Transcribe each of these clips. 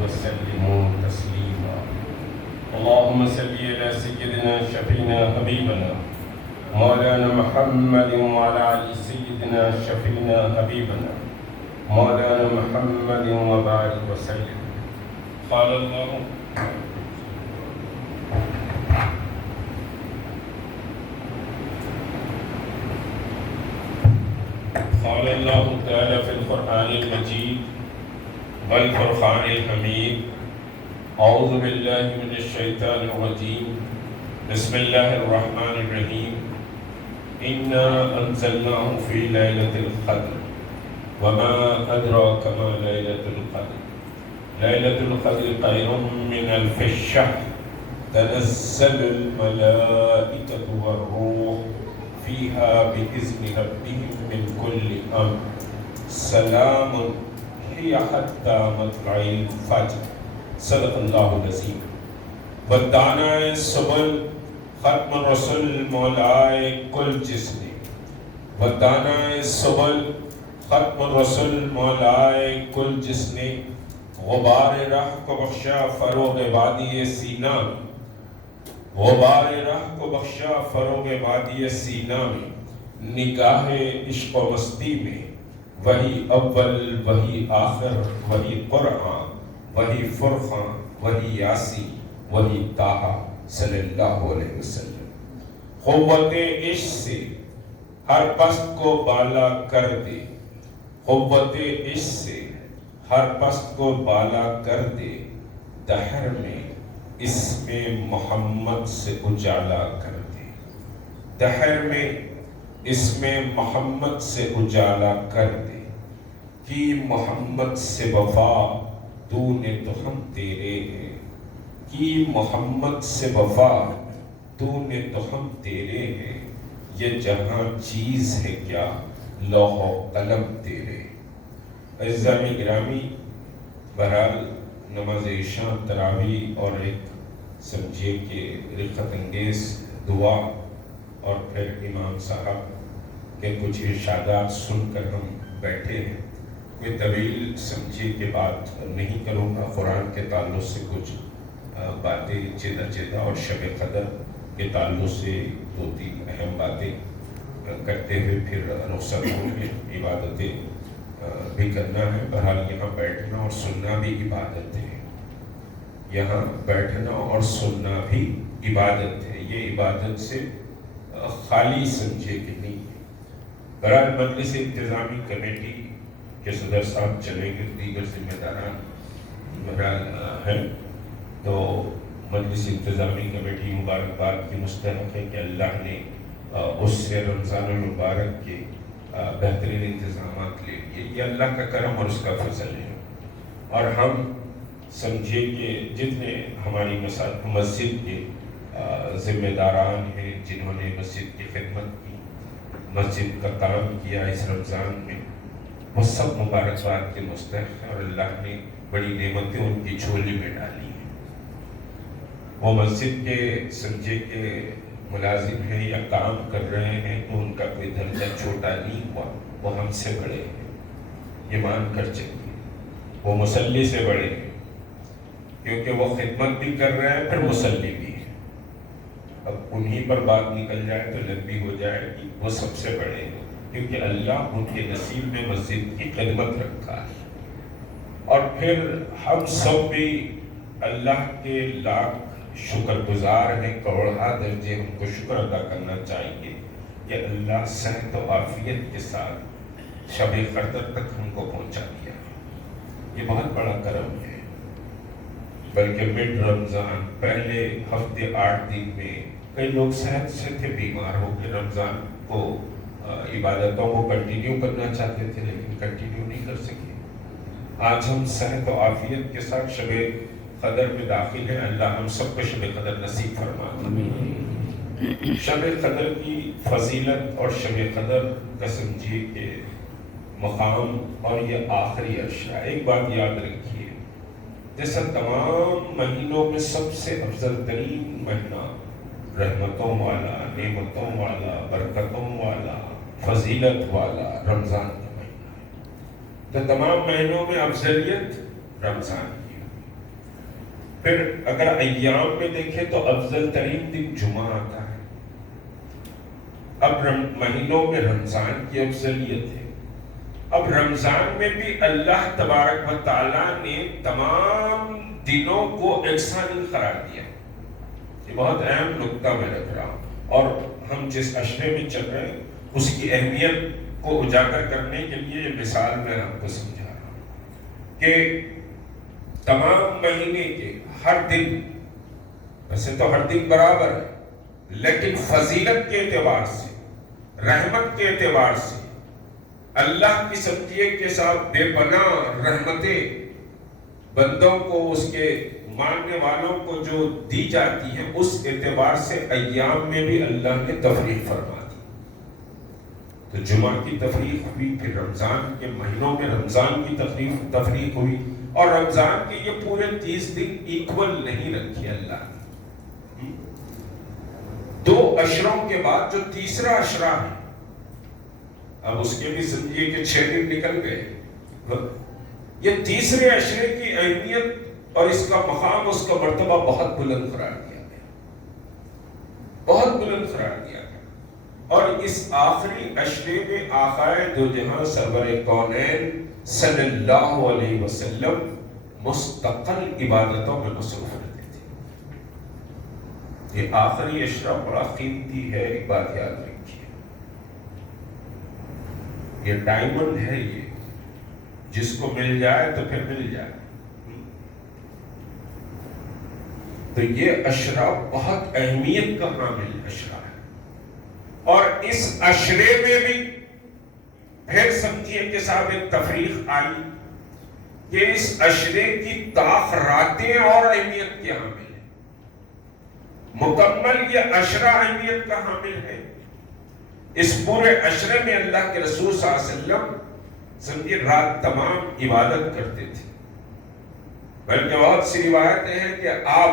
وسلموا تسليما. اللهم صل على سيدنا شفينا حبيبنا مولانا محمد وعلى آل سيدنا شفينا حبيبنا مولانا محمد وبارك وسلم. قال الله تعالى في القرآن المجيد والفرقان الحميد: أعوذ بالله من الشيطان الرجيم، بسم الله الرحمن الرحيم، إنا أنزلناه في ليلة القدر وما أدراك ما ليلة القدر ليلة القدر خير من ألف شهر تنزل الملائكة والروح فيها بإذن ربهم من كل أمر سلام هي حتى مطلع الفجر. صدق اللہ العظیم. ودانائے سبل ختم الرسل مولائے کل جس نے، ودانائے سبل ختم الرسل مولائے کل جس نے، غبار راہ کو بخشا فروغ وادی سینا میں، غبار راہ کو بخشا فروغ وادی سینا میں، نگاہ عشق و مستی میں وہی اول وہی آخر وہی قرآن وہی فرقان وہی یاسی وہی طٰہٰ صلی اللہ علیہ وسلم. قوت عشق سے ہر پست کو بالا کر دے، قوت عشق سے ہر پست کو بالا کر دے، دہر میں اسم محمد سے اجالا کر دے، دہر میں اسم محمد سے اجالا کر دے. کی محمد سے وفا تو نے تو ہم تیرے ہیں، کی محمد سے وفا تو نے تو ہم تیرے ہیں، یہ جہاں چیز ہے کیا لوح و قلم تیرے. عزیزان گرامی، بہرحال نماز عشاء، تراویح اور ایک سمجھیے کہ رقت انگیز دعا اور پھر امام صاحب کے کچھ ارشادات سن کر ہم بیٹھے ہیں. کوئی طویل سمجھے کہ بات نہیں کروں گا. قرآن کے تعلق سے کچھ باتیں چیدہ اور شب قدر کے تعلق سے 2-3 اہم باتیں کرتے ہوئے پھر رخصت ہوں گے. عبادتیں بھی کرنا ہے. بہرحال یہاں بیٹھنا اور سننا بھی عبادت ہے، یہاں بیٹھنا اور سننا بھی عبادت ہے. یہ عبادت سے خالی سمجھے کہ نہیں. بہرحال مجلس انتظامی کمیٹی کے صدر صاحب چلیں گے، دیگر ذمہ داران بہرحال ہیں، تو مجلس انتظامی کمیٹی مبارکباد کی مستحق ہے کہ اللہ نے اس سے رمضان المبارک کے بہترین انتظامات لے لیے. یہ اللہ کا کرم اور اس کا فضل ہے. اور ہم سمجھے کہ جتنے ہماری مسجد کے ذمہ داران ہیں، جنہوں نے مسجد کی خدمت کی، مسجد کا کام کیا اس رمضان میں، وہ سب مبارکباد کے مستحق ہیں. اور اللہ نے بڑی نعمتیں ان کی جھولی میں ڈالی ہیں. وہ مسجد کے سمجھے کہ ملازم ہیں یا کام کر رہے ہیں تو ان کا کوئی درجہ چھوٹا نہیں ہوا، وہ ہم سے بڑے ہیں، یہ مان کر چلیے. وہ مصلی سے بڑے ہیں کیونکہ وہ خدمت بھی کر رہے ہیں، پھر مصلی بھی ہیں. اب انہی پر بات نکل جائے تو لمبی ہو جائے گی. وہ سب سے بڑے ہیں کیونکہ اللہ ان کے نصیب میں مسجد کی خدمت رکھا ہے. اور پھر ہم سب بھی اللہ کے لاکھ شکر گزار ہیں، کروڑہ درجے ہم کو شکر ادا کرنا چاہیے کہ اللہ صحت و عافیت کے ساتھ شب قدر تک ہم کو پہنچا دیا. یہ بہت بڑا کرم ہے. بلکہ مڈ رمضان پہلے ہفتے 8 دن میں کئی لوگ صحت سے تھے، بیمار ہو کے رمضان کو عبادتوں کو کنٹینیو کرنا چاہتے تھے لیکن کنٹینیو نہیں کر سکے. آج ہم صحت و عافیت کے ساتھ شب قدر میں داخل ہیں. اللہ ہم سب کو شب قدر نصیب فرمائے. شب قدر کی فضیلت اور شب قدر کا سمجھیے کہ مقام اور یہ آخری عرصہ. ایک بات یاد رکھیے، جیسا تمام مہینوں میں سب سے افضل ترین مہینہ رحمتوں والا، نعمتوں والا، برکتوں والا، فضیلت والا رمضان کا مہینہ ہے. تو تمام مہینوں میں افضلیت رمضان کی. پھر اگر ایام میں دیکھیں تو افضل ترین دن جمعہ آتا ہے. اب مہینوں میں رمضان کی افضلیت ہے. اب رمضان میں بھی اللہ تبارک و تعالیٰ نے تمام دنوں کو یکساں قرار دیا. یہ بہت اہم نکتہ میں رکھ رہا ہوں، اور ہم جس عشرے میں چل رہے ہیں اس کی اہمیت کو اجاگر کرنے کے لیے یہ مثال میں آپ کو سمجھا رہا ہوں کہ تمام مہینے کے ہر دن، ویسے تو ہر دن برابر ہے، لیکن فضیلت کے اعتبار سے، رحمت کے اعتبار سے، اللہ کی سمجھیے کے ساتھ بے پناہ رحمتیں بندوں کو، اس کے ماننے والوں کو جو دی جاتی ہیں، اس اعتبار سے ایام میں بھی اللہ نے تفریق فرما دی. تو جمعہ کی تفریق ہوئی، پھر رمضان کے مہینوں میں رمضان کی تفریق ہوئی، اور رمضان کے یہ پورے 30 دن ایکول نہیں رکھے اللہ نے. 2 عشروں کے بعد جو تیسرا عشرہ ہے، اب اس کے بھی سمجھیے کہ 6 دن نکل گئے. یہ تیسرے عشرے کی اہمیت اور اس کا مقام، اس کا مرتبہ بہت بلند قرار دیا گیا، بہت بلند قرار دیا گیا. اور اس آخری عشرے میں آقا دو جہاں سرور کونین صلی اللہ علیہ وسلم مستقل عبادتوں میں مصروف رہتے تھے. یہ آخری عشرہ بڑا قیمتی ہے، ایک بات یاد رکھیے، یہ ڈائمنڈ ہے، یہ جس کو مل جائے تو پھر مل جائے. تو یہ عشرہ بہت اہمیت کا حامل عشرہ ہے. اور اس عشرے میں بھی پھر سمجھیے کہ صاحب ایک تفریق آئی کہ اس عشرے کی طاق راتیں اور اہمیت کے حامل ہیں. مکمل یہ عشرہ اہمیت کا حامل ہے. اس پورے عشرے میں اللہ کے رسول صلی اللہ علیہ وسلم سمجھے رات تمام عبادت کرتے تھے. بلکہ بہت سی روایتیں ہیں کہ آپ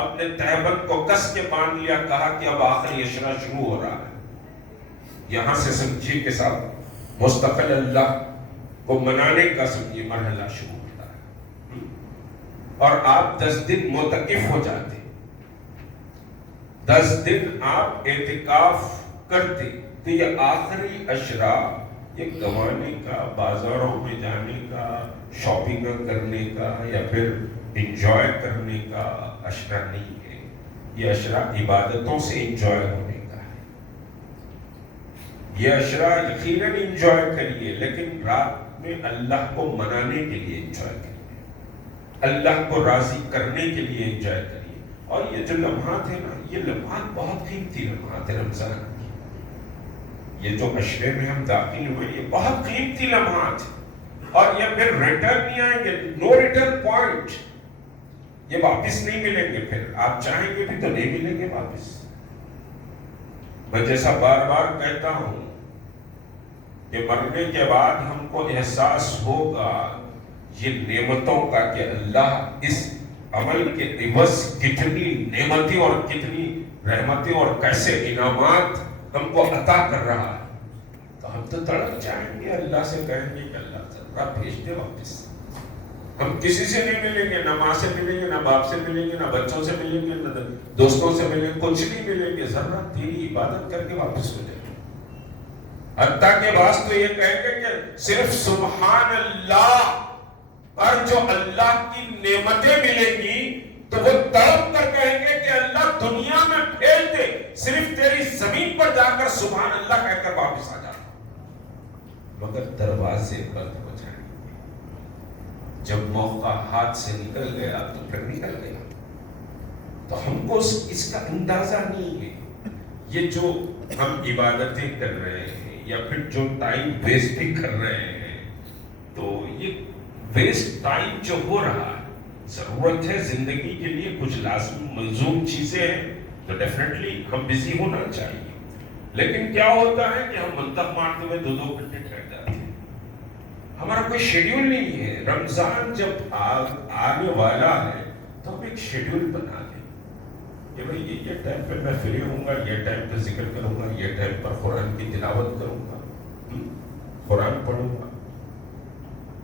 اپنے تہبند کو کس کے باندھ لیا، کہا کہ اب آخری عشرہ شروع ہو رہا ہے. یہاں سے سمجھیے کہ صاحب مستقل اللہ کو منانے کا سمجھیے مرحلہ شروع ہوتا ہے. اور آپ 10 دن معتکف ہو جاتے، 10 دن آپ اعتکاف کرتے. تو یہ آخری عشرہ یہ گوانے کا، بازاروں میں جانے کا، شاپنگ کرنے کا یا پھر انجوائے کرنے کا عشرہ نہیں ہے. یہ عشرہ عبادتوں سے انجوائے ہونے کا ہے. یہ عشرہ یقیناً انجوائے کریے، لیکن رات میں اللہ کو منانے کے لیے انجوائے کریے، اللہ کو راضی کرنے کے لیے انجوائے کریے. اور یہ جو لمحات ہیں نا، یہ لمحات بہت قیمتی لمحات ہیں رمضان کی. یہ جو عشرے میں ہم داخل ہوئے، یہ بہت قیمتی لمحات ہیں، اور یہ پھر ریٹرن نہیں آئیں گے. نو ریٹرن پوائنٹ، یہ واپس نہیں ملیں گے. پھر آپ چاہیں گے بھی تو نہیں ملیں گے واپس. میں جیسا بار بار کہتا ہوں کہ مرنے کے بعد ہم کو احساس ہوگا یہ نعمتوں کا کہ اللہ اس عمل کے عوض کتنی نعمتیں اور کتنی رحمتیں اور کیسے انعامات ہم کو عطا کر رہا ہے. تو ہم تو تڑپ جائیں گے، اللہ سے کہیں گے کہ اللہ ذرا بھیج دے واپس. ہم کسی سے نہیں ملیں گے، نہ ماں سے ملیں گے، نہ باپ سے ملیں گے، نہ بچوں سے ملیں گے، نہ دوستوں سے ملیں گے، کچھ نہیں ملیں گے. ذرا تیری عبادت کر کے واپس ہو جائیں گے. حتیٰ کے بعض تو یہ کہیں گے کہ صرف سبحان اللہ پر جو اللہ کی نعمتیں ملیں گی تو وہ تڑپ کر کہیں گے کہ اللہ دنیا میں پھیل دے، صرف تیری زمین پر جا کر سبحان اللہ کہہ کر واپس آ جاتا. مگر دروازے بند ہو جائیں گے. جب موقع ہاتھ سے نکل گیا تو پھر نکل گیا. تو ہم کو اس کا اندازہ نہیں ہے. یہ جو ہم عبادتیں کر رہے ہیں یا پھر جو ٹائم ویسٹ بھی کر رہے ہیں، تو یہ ویسٹ ٹائم جو ہو رہا ہے، ضرورت ہے زندگی کے لیے کچھ لازم ملزوم چیزیں ہیں تو ڈیفینیٹلی ہم بزی ہونا چاہیے. لیکن کیا ہوتا ہے کہ ہم منطق مارتے ہوئے 2 گھنٹے ٹھہر جاتے ہیں. ہمارا کوئی شیڈیول نہیں ہے. رمضان جب آنے والا ہے تو ہم ایک شیڈیول بنا لیں کہ بھئی یہ ٹائم پہ میں فری ہوں گا، یہ ٹائم پہ ذکر کروں گا، یہ ٹائم پر قرآن کی تلاوت کروں گا، قرآن پڑھوں گا،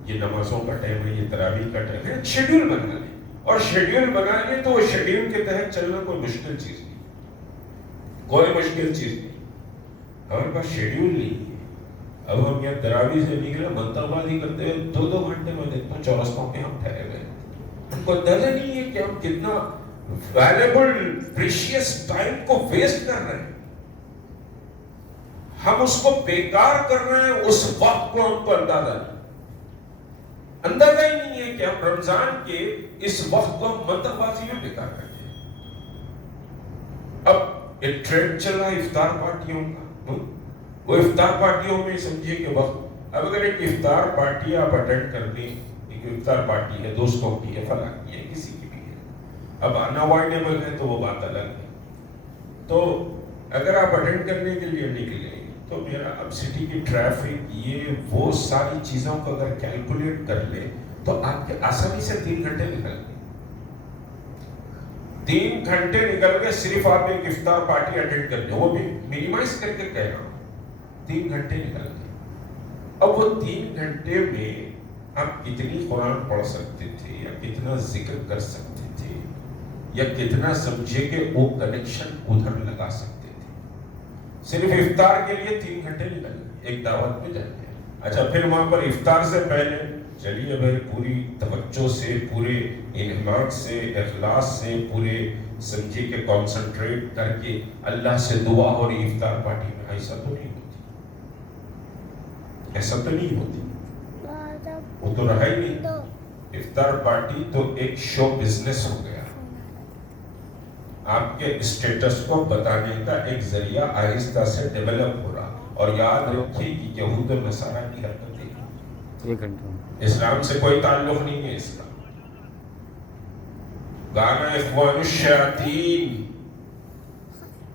یہ نمازوں کا ٹائم ہے، یہ تراویح کا ٹائم ہے. شیڈیول بنا لیں. اور شیڈیول بنائیں گے تو وہ شیڈیول کے تحت چلنا کوئی مشکل چیز نہیں، کوئی مشکل چیز نہیں. ہمارے پاس شیڈیول نہیں ہے. اب ہم یہاں تراویح سے نکلے منتر بازی کرتے ہوئے 2 گھنٹے میں دیکھتا ہوں چورستوں پہ ہم ٹھہرے ہوئے. ہم کو اندازہ نہیں ہے کہ ہم کتنا ویلیبل پریشیس ٹائم کو ویسٹ کر رہے ہیں. ہم اس کو بیکار کر رہے ہیں. اس وقت کو ہم کو اندازہ ہی نہیں ہے کہ ہم رمضان کے اس وقت کو ہم منتر بازی میں بیکار کرتے ہیں. اب ایک ٹرینڈ چل رہا ہے افطار پارٹیوں کا. وہ افطار پارٹیوں میں سمجھیے کہ وقت، اب اگر ایک افطار پارٹی آپ اٹینڈ کر دیں، ایک افطار پارٹی ہے دوستوں کی ہے فلاں کی ہے کسی کی بھی ہے، اب انوائڈیبل ہے تو وہ بات الگ ہے. تو اگر آپ اٹینڈ کرنے کے لیے نکلے تو میرا اب سٹی کی ٹریفک یہ وہ ساری چیزوں کو اگر کیلکولیٹ کر لے تو آپ کے آسانی سے 3 گھنٹے نکل گئے. 3 گھنٹے نکل گئے صرف آپ ایک افطار پارٹی اٹینڈ کرنے، وہ بھی مینیمائز کر کے کہہ رہا ہوں. 3 گھنٹے نکل گئے. اب وہ 3 گھنٹے میں آپ کتنی قرآن پڑھ سکتے تھے، یا کتنا ذکر کر سکتے تھے، یا کتنا سمجھے کہ وہ کنیکشن ادھر لگا سکتے تھے. صرف افطار کے لیے 3 گھنٹے نکل گئے ایک دعوت میں جاتے ہیں. اچھا پھر وہاں پر افطار سے پہلے چلیے بھائی پوری توجہ سے، پورے انہماک سے، اخلاص سے، پورے سمجھے کہ کانسنٹریٹ کر کے اللہ سے دعا ہو رہی افطار پارٹی میں. ایسا تو نہیں ہوتی، ایسا تو نہیں ہوتی. وہ تو رہا ہی نہیں. افطار پارٹی تو ایک شو بزنس ہو گیا، آپ کے اسٹیٹس کو بتانے کا ایک ذریعہ آہستہ سے ڈیولپ ہو رہا. اور یاد رکھیے کہ یہود و نصارہ کی حرکتیں اسلام سے کوئی تعلق نہیں ہے. اس کا گانا اخوان الشیاطین،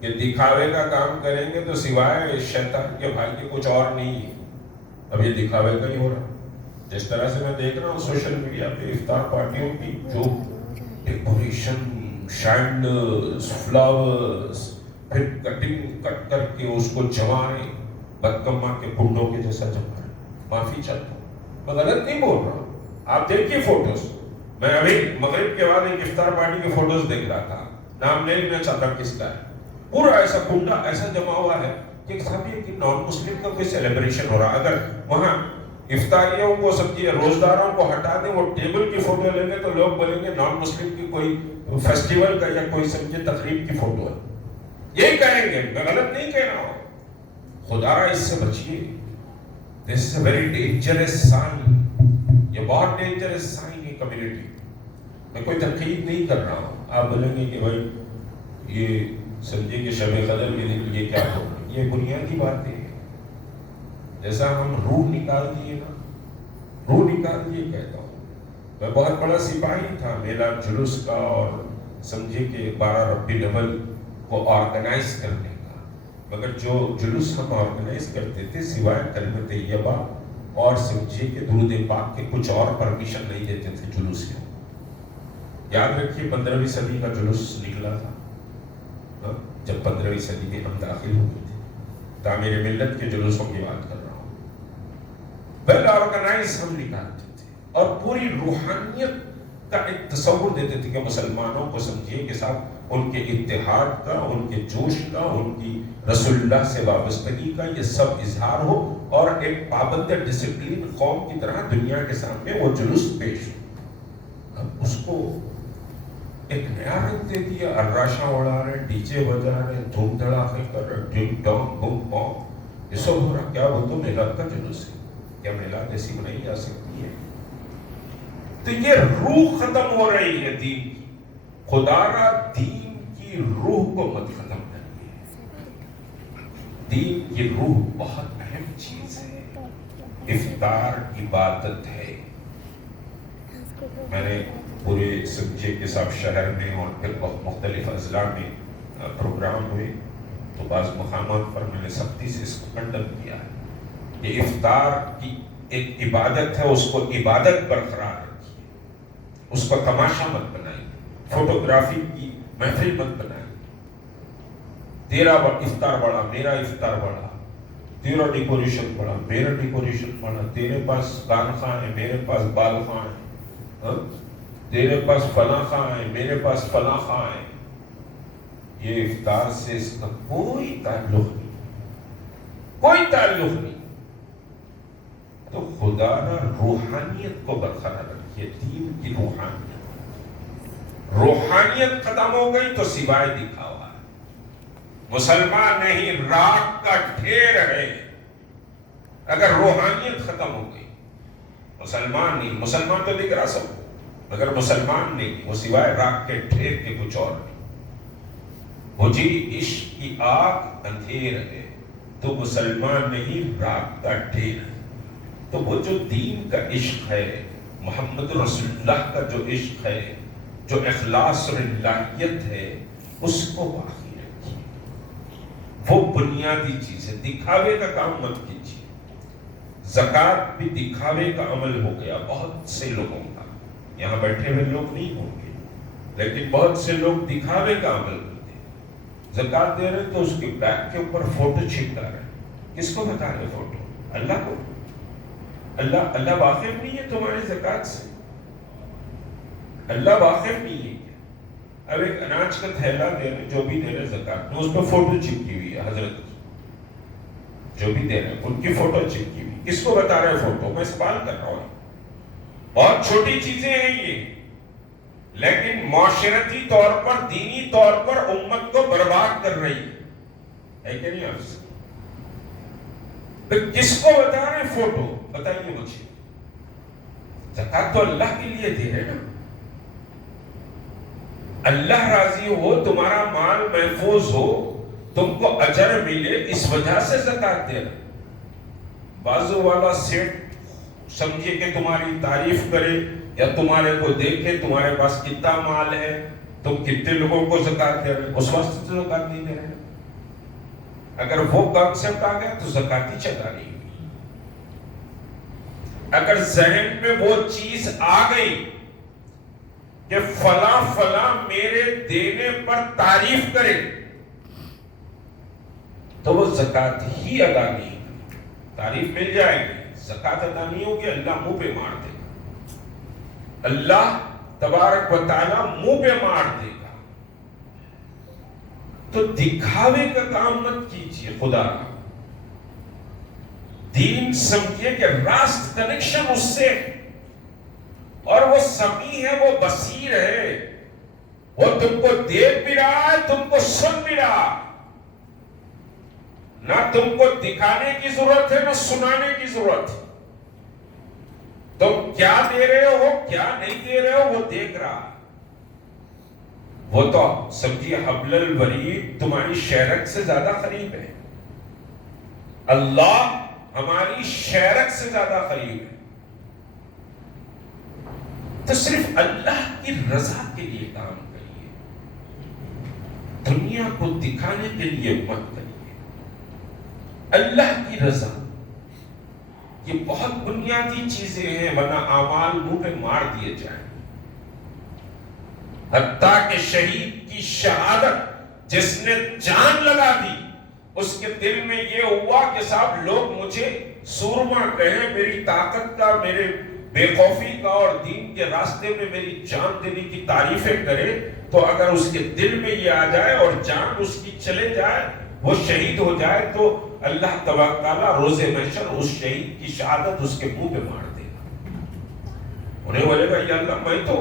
یہ دکھاوے کا کام کریں گے تو سوائے شیطان کے بھائی کے کچھ اور نہیں ہے. اب یہ دکھاوے کا ہی ہو رہا. جس طرح سے میں دیکھ رہا ہوں سوشل میڈیا پہ افطار پارٹیوں کی جو ڈیکوریشن، شینڈلز، فلاورز، پھر کٹنگ کٹ کر کے اس کو جما رہے، بدکما کے کنڈوں کے جیسا جما رہے. معافی چاہتا ہوں، میں غلط نہیں بول رہا ہوں. آپ دیکھیے فوٹوز. میں ابھی مغرب کے بعد ایک افطار پارٹی کے فوٹوز دیکھ رہا تھا، نام نہیں لینا چاہتا کس کا ہے. پورا ایسا کنڈا ایسا جما ہوا ہے کہ صاحب یہ نان مسلم کا کوئی سیلیبریشن ہو رہا. اگر وہاں افطاریوں کو سمجھیے روزداروں کو ہٹا دیں، وہ ٹیبل کی فوٹو لیں گے تو لوگ بولیں گے نان مسلم کی کوئی فیسٹیول کا یا کوئی سمجھے تقریب کی فوٹو ہے. یہی کہیں گے، میں غلط نہیں کہہ رہا ہوں. خدا را اس سے بچیے. This is a very dangerous sign. یہ بہت ڈینجرس سائن ہے کمیونٹی. میں کوئی تنقید نہیں کر رہا ہوں. آپ بولیں گے کہ بھائی یہ سمجھے کہ شب قدر کے دن یہ کیا ہو، یہ بنیادی باتیں ہیں. جیسا ہم روح نکال دیے نا، روح نکال دیے کہتا ہوں. میں بہت بڑا سپاہی تھا میلاد جلوس کا، اور سمجھے کہ 12 ربیع الاول کو آرگنائز کرنے کا. مگر جو جلوس ہم آرگنائز کرتے تھے سوائے کلمہ طیبہ اور سمجھے کہ درود پاک کے کچھ اور پرمیشن نہیں دیتے تھے جلوس کے. یاد رکھیے 15ویں صدی کا جلوس نکلا تھا، جب 15ویں صدی میں ہم داخل ہوئے تھے. تعمیر ملت کے جلوسوں کی بات کر رہا ہوں. ویل آرگنائز ہم نکالتے تھے اور پوری روحانیت کا ایک تصور دیتے تھے کہ مسلمانوں کو سمجھیے کہ صاحب ان کے اتحاد کا، ان کے جوش کا، ان کی رسول اللہ سے وابستگی کا یہ سب اظہار ہو، اور ایک پابند ڈسپلین قوم کی طرح دنیا کے سامنے وہ جلوس پیش ہو. اب اس کو ایک نیا رنگ دے دیا. اراشاں اڑا رہے، ڈی جے بجا رہے، دھوم دھڑاکے کر رہے، ڈنگ ڈونگ بم بم، یہ سب ہو رہا. کیا وہ تو میلاد کا جلوس ہے؟ کیا میلاد ایسی بنائی جا سکتی ہے؟ تو یہ روح ختم ہو رہی ہے دین کی. خدا را دین کی روح کو مت ختم کریے. دین کی روح بہت اہم چیز ہے. افطار عبادت ہے. میں نے پورے سمجھے کہ سب شہر میں اور پھر مختلف اضلاع میں پروگرام ہوئے تو بعض مقامات پر میں نے سختی سے اس کو کنڈم کیا ہے. یہ افطار کی ایک عبادت ہے، اس کو عبادت برقرار رکھیے. اس کو تماشا مت بنائیے، فوٹوگرافی کی محفل مت بنائیے. تیرا افطار بڑا، میرا افطار بڑا، تیرا ڈیکوریشن بڑا، میرا ڈیکوریشن بڑا، تیرے پاس گان خواہ ہے، میرے پاس بال خواہ ہے. تیرے پاس فلاں خواہ ہے، میرے پاس فلاں خواہ ہے، یہ افطار سے اس کا کوئی تعلق نہیں، کوئی تعلق نہیں۔ تو خدا نہ روحانیت کو برقرار رکھیے، دین کی روحانیت۔ روحانیت ختم ہو گئی تو سوائے دکھاوا ہے۔ مسلمان نہیں، راک کا ڈھیر ہے۔ اگر روحانیت ختم ہو گئی، مسلمان نہیں، مسلمان تو دکھ رہا سب کو، مگر مسلمان نہیں، وہ سوائے راک کے ڈھیر کے کچھ اور نہیں۔ وہ جی عشق کی آگ اندھیر ہے، تو مسلمان نہیں، راک کا ڈھیر ہے۔ تو وہ جو دین کا عشق ہے، محمد رسول اللہ کا جو عشق ہے، جو اخلاص اور الہیت ہے، اس کو باقی رکھیے۔ وہ بنیادی چیز ہے، دکھاوے کا کام مت کیجیے۔ زکوٰۃ بھی دکھاوے کا عمل ہو گیا بہت سے لوگوں کا، یہاں بیٹھے ہوئے لوگ نہیں ہوں گے، لیکن بہت سے لوگ دکھاوے کا عمل کرتے ہیں۔ زکوٰۃ دے رہے تو اس کے بیگ کے اوپر فوٹو چھپکا رہے ہیں۔ کس کو بتا رہے فوٹو؟ اللہ کو۔ اللہ واقف نہیں ہے تمہاری زکوٰۃ سے؟ اللہ واقف نہیں ہے کیا؟ اب ایک اناج کا تھیلا دے رہے، جو بھی دے رہے زکوٰۃ میں، اس پہ فوٹو چپکی ہوئی ہے حضرت کی، جو بھی دے رہے ہیں ان کی فوٹو چپکی ہوئی۔ کس کو بتا رہے فوٹو؟ میں سوال کر رہا ہوں۔ بہت چھوٹی چیزیں ہیں یہ، لیکن معاشرتی طور پر، دینی طور پر امت کو برباد کر رہی ہے کہ نہیں؟ آپ سے تو کس کو بتا رہے فوٹو؟ بتائیے مجھے۔ زکوٰۃ تو اللہ کے لیے دے رہے نا، اللہ راضی ہو، تمہارا مال محفوظ ہو، تم کو اجر ملے، اس وجہ سے زکوٰۃ دے رہے۔ بازو والا سیٹ سمجھے کہ تمہاری تعریف کرے یا تمہارے کو دیکھے تمہارے پاس کتنا مال ہے، تم کتنے لوگوں کو زکوٰۃ دے رہے، اس واسطے تو زکوٰۃ نہیں دے رہے۔ اگر وہ کانسیپٹ آ گیا تو زکوٰۃ ہی چلا نہیں ہوئی۔ اگر ذہن میں وہ چیز آ گئی کہ فلاں فلاں میرے دینے پر تعریف کرے، تو وہ زکوٰۃ ہی ادا نہیں ہوگی۔ تعریف مل جائے گی، زکوٰۃ ادا نہیں ہوگی، اللہ منہ پہ مار دے گا، اللہ تبارک و تعالیٰ منہ پہ مار دے گا۔ تو دکھاوے کا کام مت کیجیے، خدا دین سمجھیے کہ راست کنیکشن اس سے، اور وہ سمیع ہے، وہ بصیر ہے، وہ تم کو دیکھ بھی رہا ہے، تم کو سن بھی رہا۔ نہ تم کو دکھانے کی ضرورت ہے، نہ سنانے کی ضرورت ہے۔ تم کیا دے رہے ہو، کیا نہیں دے رہے ہو، وہ دیکھ رہا۔ وہ تو سمجھیے حبل الورید تمہاری شہرک سے زیادہ قریب ہے، اللہ ہماری شہرک سے زیادہ قریب ہے۔ تو صرف اللہ کی رضا کے لیے کام کریے، دنیا کو دکھانے کے لیے مت کریے۔ اللہ کی رضا یہ بہت بنیادی چیزیں ہیں، ورنہ اعمال منہ پہ مار دیے جائیں۔ حتیٰ کہ شہید کی شہادت جس نے جان لگا دی، اس کے دل میں یہ ہوا کہ صاحب لوگ مجھے سورما کہیں، میری طاقت کا، میرے بے خوفی کا، اور دین کے راستے میں میری جان دینے کی تعریفیں کرے، تو اگر اس کے دل میں یہ آ جائے اور جان اس کی چلے جائے، وہ شہید ہو جائے، تو اللہ تبارک تعالیٰ روز محشر اس شہید کی شہادت اس کے منہ پہ مار دے گا۔ انہیں بولے گا یا اللہ میں تو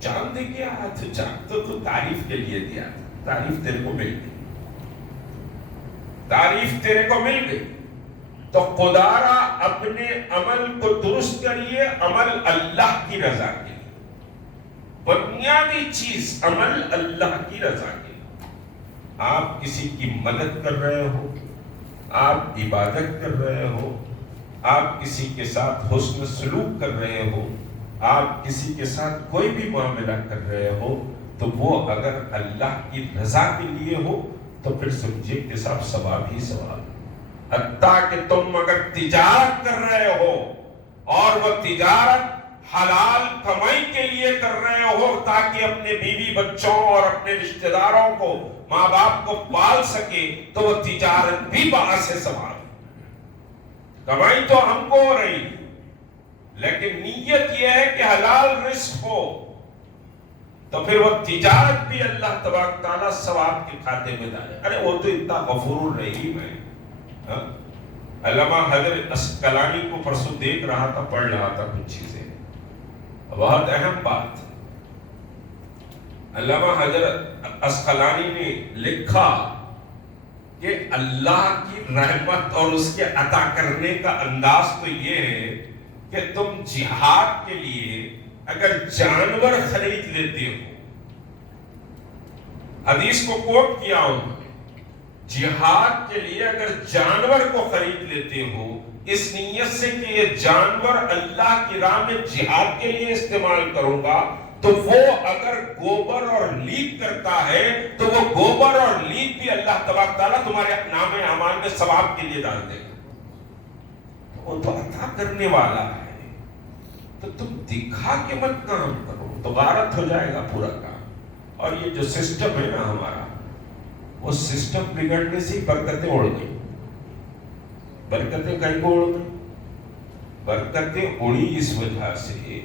جان دے کے آیا تھا، جان تو تعریف کے لیے دیا تھا، تعریف تیرے کو مل گئی، تعریف تیرے کو مل گئی۔ تو خدارا اپنے عمل کو درست کریے، عمل اللہ کی رضا کے لیے، بنیادی چیز عمل اللہ کی رضا کے لیے۔ آپ کسی کی مدد کر رہے ہو، آپ عبادت کر رہے ہو، آپ کسی کے ساتھ حسن سلوک کر رہے ہو، آپ کسی کے ساتھ کوئی بھی معاملہ کر رہے ہو، تو وہ اگر اللہ کی رضا کے لیے ہو تو پھر سمجھے کہ صاحب ثواب ہی ثواب۔ حتیٰ کہ تم اگر تجارت کر رہے ہو اور وہ تجارت حلال کمائی کے لیے کر رہے ہو تاکہ اپنے بیوی بچوں اور اپنے رشتہ داروں کو، ماں باپ کو پال سکے، تو وہ تجارت بھی باعث ثواب۔ کمائی تو ہم کو ہو رہی، لیکن نیت یہ ہے کہ حلال رزق ہو، تو پھر وہ تجارت بھی اللہ تبارک تعالیٰ ثواب کے کھاتے میں ڈالے. ارے وہ تو اتنا غفور الرحیم ہے. علامہ حضرت اسقلانی کو پرسوں دیکھ رہا تھا، پڑھ رہا تھا کچھ چیزیں، بہت اہم بات. علامہ حضرت اسقلانی نے لکھا کہ اللہ کی رحمت اور اس کے عطا کرنے کا انداز تو یہ ہے کہ تم جہاد کے لیے اگر جانور خرید لیتے ہو، حدیث کو کوٹ کیا انہوں نے، جہاد کے لیے اگر جانور کو خرید لیتے ہو اس نیت سے کہ یہ جانور اللہ کی راہ میں جہاد کے لیے استعمال کروں گا، تو وہ اگر گوبر اور لیگ کرتا ہے تو وہ گوبر اور لیگ بھی اللہ تبارک تعالیٰ تمہارے نام اعمال میں ثواب کے لیے ڈال دے گا. وہ تو عطا کرنے والا ہے، تو تم دکھا کے مت کام کرو تو غارت ہو جائے گا پورا کام. اور یہ جو سسٹم ہے نا ہمارا، وہ سسٹم بگڑنے سے برکتیں اڑ گئی. برکتیں کہیں کو اڑ گئی؟ برکتیں اڑی اس وجہ سے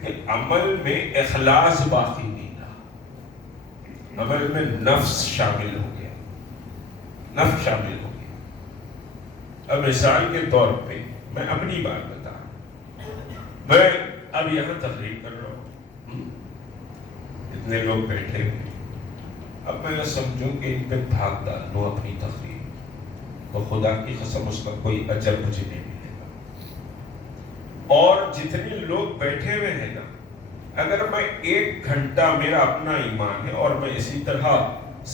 کہ عمل میں اخلاص باقی نہیں رہا، عمل میں نفس شامل ہو گیا، نفس شامل ہو گیا. اب مثال کے طور پہ میں اپنی بات بتا رہا ہوں. میں اب یہاں تقریر کر رہا ہوں، اتنے لوگ بیٹھے ہوئے، اب میں یہ سمجھوں کہ ان پہ بھاگ ڈال دوں اپنی تقریر، تو خدا کی قسم اس کا کوئی اجر مجھے نہیں ملے گا. اور جتنے لوگ بیٹھے ہوئے ہیں نا، اگر میں 1 گھنٹہ، میرا اپنا ایمان ہے اور میں اسی طرح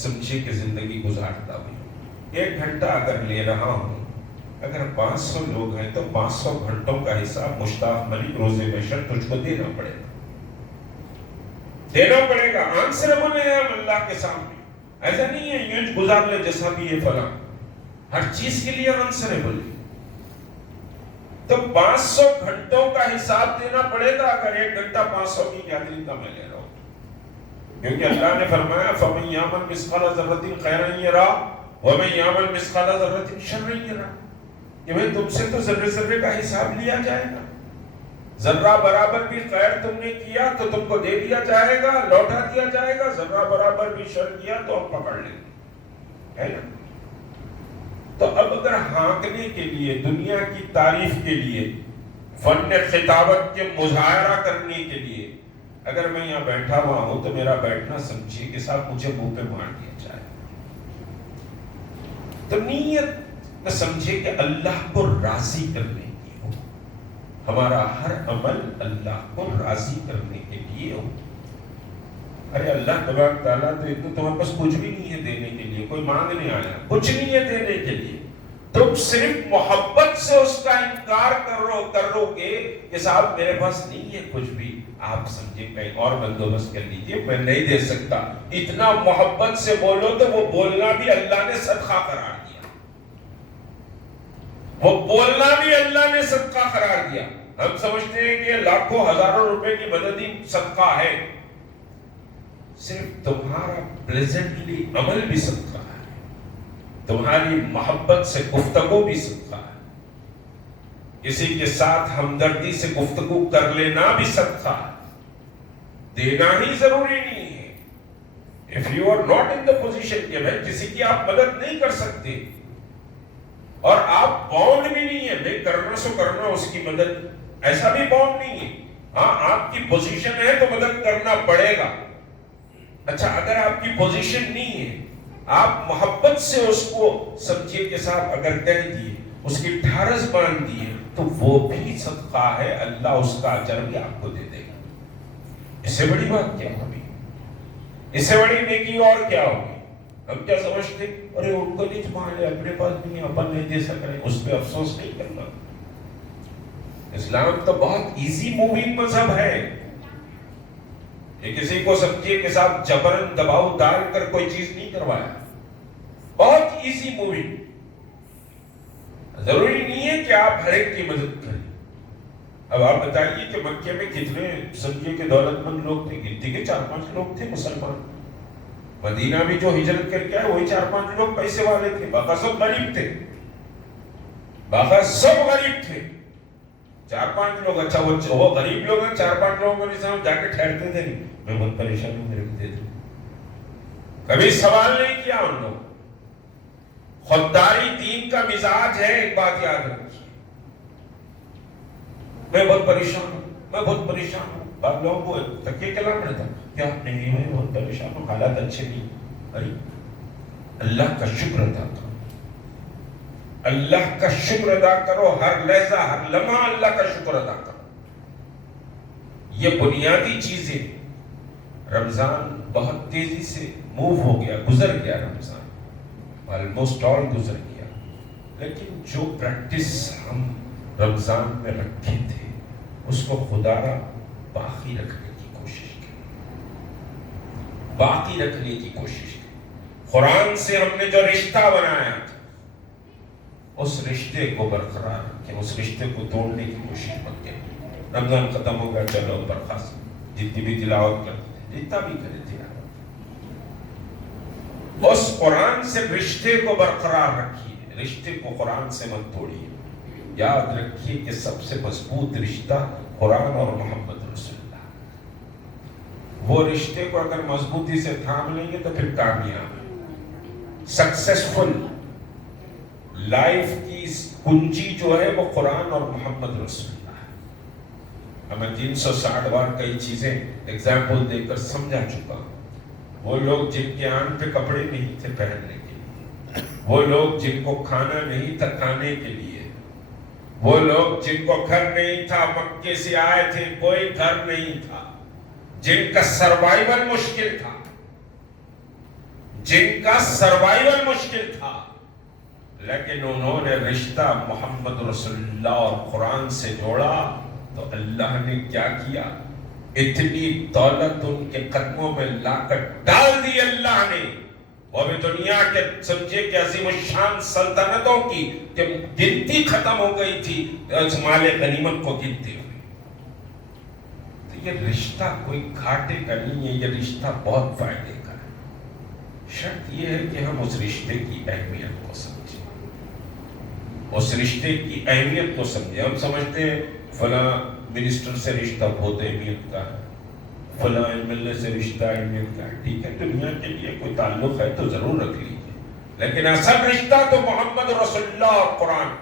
سمجھے کہ زندگی گزارتا بھی ہوں، 1 گھنٹہ اگر لے رہا ہوں، اگر 500 لوگ ہیں تو 500 گھنٹوں کا حساب مشتاق ملک روز محشر تجھ کو دینا پڑے گا، دینا پڑے گا. آنسربل ہے ہم اللہ کے سامنے. ایسا نہیں ہے یوں گزار لے جیسا بھی یہ فلاں، ہر چیز کے لیے آنسربل ہے. تو 500 گھنٹوں کا حساب دینا پڑے گا اگر 1 گھنٹہ 500 کی گیدرنگ کا میں لے رہا ہوں. کیونکہ اللہ نے فرمایا فَمَن يَعْمَلْ مِثْقَالَ ذَرَّةٍ خَيْرًا يَرَهُ وَمَن يَعْمَلْ مِثْقَالَ ذَرَّةٍ شَرًّا يَرَهُ. کہ بھئی تم سے تو ذرے ذرے کا حساب لیا جائے گا، ذرہ برابر بھی خیر تم نے کیا تو تم کو دے دیا جائے گا، لوٹا دیا جائے گا، ذرہ برابر بھی شر کیا تو ہم پکڑ لیں گے، ہے نا. تو اب اگر ہانکنے کے لیے، دنیا کی تعریف کے لیے، فن خطابت کے مظاہرہ کرنے کے لیے اگر میں یہاں بیٹھا ہوا ہوں تو میرا بیٹھنا سمجھیے کہ صاحب مجھے منہ پہ مار دیا جائے. تو نیت سمجھے کہ اللہ کو راضی کرنے کی ہو، ہمارا ہر عمل اللہ کو راضی کرنے کے لیے ہو. ارے اللہ تبارک تعالیٰ تو تمہارے پاس کچھ بھی نہیں ہے دینے کے لیے، کوئی مانگنے آیا، کچھ نہیں ہے دینے کے لیے. تم صرف محبت سے اس کا انکار کر رو گے کہ صاحب میرے پاس نہیں ہے کچھ بھی، آپ سمجھے کہیں اور بندوبست کر لیجیے، میں نہیں دے سکتا. اتنا محبت سے بولو تو وہ بولنا بھی اللہ نے صدقہ قرار دیا، وہ بولنا بھی اللہ نے صدقہ قرار دیا. ہم سمجھتے ہیں کہ لاکھوں ہزاروں روپے کی مدد ہی صدقہ ہے، صرف تمہارا پلیزنٹلی عمل بھی صدقہ ہے، تمہاری محبت سے گفتگو بھی صدقہ ہے، کسی کے ساتھ ہمدردی سے گفتگو کر لینا بھی صدقہ ہے. دینا ہی ضروری نہیں ہے. If you are not in the position کہ میں کسی کی آپ مدد نہیں کر سکتے اور آپ باؤنڈ بھی نہیں ہے، میں کرنا سو کرنا اس کی مدد، ایسا بھی باؤنڈ نہیں ہے. ہاں آپ کی پوزیشن ہے تو مدد کرنا پڑے گا. اچھا اگر آپ کی پوزیشن نہیں ہے، آپ محبت سے اس کو سمجھیے کہ صاحب اگر کہہ دیے، اس کی ٹھارس باندھ دیے تو وہ بھی صدقہ ہے، اللہ اس کا اجر بھی آپ کو دے دے گا. اس سے بڑی بات کیا ہوگی؟ اس سے بڑی نیکی اور کیا ہوگی؟ ہم کیا سمجھتے ارے ان کو نہیں مال ہے، اپنے پاس نہیں، اپن نہیں دے سک رہے، اس پہ افسوس نہیں کرنا. اسلام تو بہت ایزی موونگ مذہب ہے. کسی کو سمجھیے کہ صاحب جبرن دباؤ ڈال کر کوئی چیز نہیں کروایا، بہت ایزی موونگ. ضروری نہیں ہے کہ آپ ہر ایک کی مدد کریں. اب آپ بتائیے کہ مکے میں کتنے سمجھیے کہ دولت مند لوگ تھے، گنتی کے 4-5 لوگ تھے مسلمان. مدینہ بھی جو ہجرت کر کے آئے وہی 4-5 لوگ پیسے والے تھے، باقی سب غریب تھے، باقی سب غریب تھے. 4-5 لوگ. اچھا وہ غریب لوگ ہیں، 4-5 لوگوں کے ساتھ جا کے ٹھہرتے تھے. میں بہت پریشانی میں رکھتے تھے. کبھی سوال نہیں کیا ان لوگ. خودداری دین کا مزاج ہے. ایک بات یاد رکھیے, میں بہت پریشان ہوں, میں بہت پریشان ہوں. بعض لوگوں کو تکیے کلام پڑتا کیا نہیں, میں بہت پریشان ہوں, حالات اچھے نہیں. ارے اللہ کا شکر ادا کرو, اللہ کا شکر ادا کرو. ہر لحظہ ہر لمحہ اللہ کا شکر ادا کرو. یہ بنیادی چیزیں. رمضان بہت تیزی سے موو ہو گیا, گزر گیا رمضان, آلموسٹ آل گزر گیا. لیکن جو پریکٹس ہم رمضان میں رکھے تھے اس کو خدا را باقی رکھنے کی کوشش کی, باقی رکھنے کی کوشش کی. قرآن سے ہم نے جو رشتہ بنایا تھا اس رشتے کو برقرار رکھیں, اس رشتے کو توڑنے کی کوشش مت کریں. رمضان ختم ہو گیا, چلو برخاست, جتنی بھی تلاوت کرتے جتنا بھی کرے تلاوت, اس قرآن سے رشتے کو برقرار رکھیے, رشتے کو قرآن سے مت توڑیے. یاد رکھیے کہ سب سے مضبوط رشتہ قرآن اور محمد رسول اللہ. وہ رشتے کو اگر مضبوطی سے تھام لیں گے تو پھر کامیاب. سکسیسفل لائف کی کنجی جو ہے وہ قرآن اور محمد رسول اللہ ہے. میں 360 بار کئی چیزیں ایگزامپل دے کر سمجھا چکا ہوں. وہ لوگ جن کے آن پہ کپڑے نہیں تھے پہننے کے لیے, وہ لوگ جن کو کھانا نہیں تھا کھانے کے لیے, وہ لوگ جن کو گھر نہیں تھا, مکے سے آئے تھے کوئی گھر نہیں تھا, جن کا سروائیول مشکل تھا, جن کا سروائیول مشکل تھا, لیکن انہوں نے رشتہ محمد رسول اللہ اور قرآن سے جوڑا تو اللہ نے کیا کیا, اتنی دولت ان کے قدموں میں لا کر ڈال دی اللہ نے. وہ بھی دنیا کے سمجھے کہ عظیم الشان سلطنتوں کی کہ گنتی ختم ہو گئی تھی اس مال غنیمت کو گنتے ہوئے. تو یہ رشتہ کوئی گھاٹے کا نہیں ہے, یہ رشتہ بہت فائدے کا ہے. شرط یہ ہے کہ ہم اس رشتے کی اہمیت کو سمجھیں, اس رشتے کی اہمیت کو سمجھیں. ہم سمجھتے ہیں فلاں منسٹر سے رشتہ بہت اہمیت کا ہے, فلاں ایم ایل اے سے رشتہ اہمیت کا ہے. ٹھیک ہے, دنیا کے لیے کوئی تعلق ہے تو ضرور رکھ لیجیے, لیکن اصل رشتہ تو محمد رسول اللہ اور قرآن,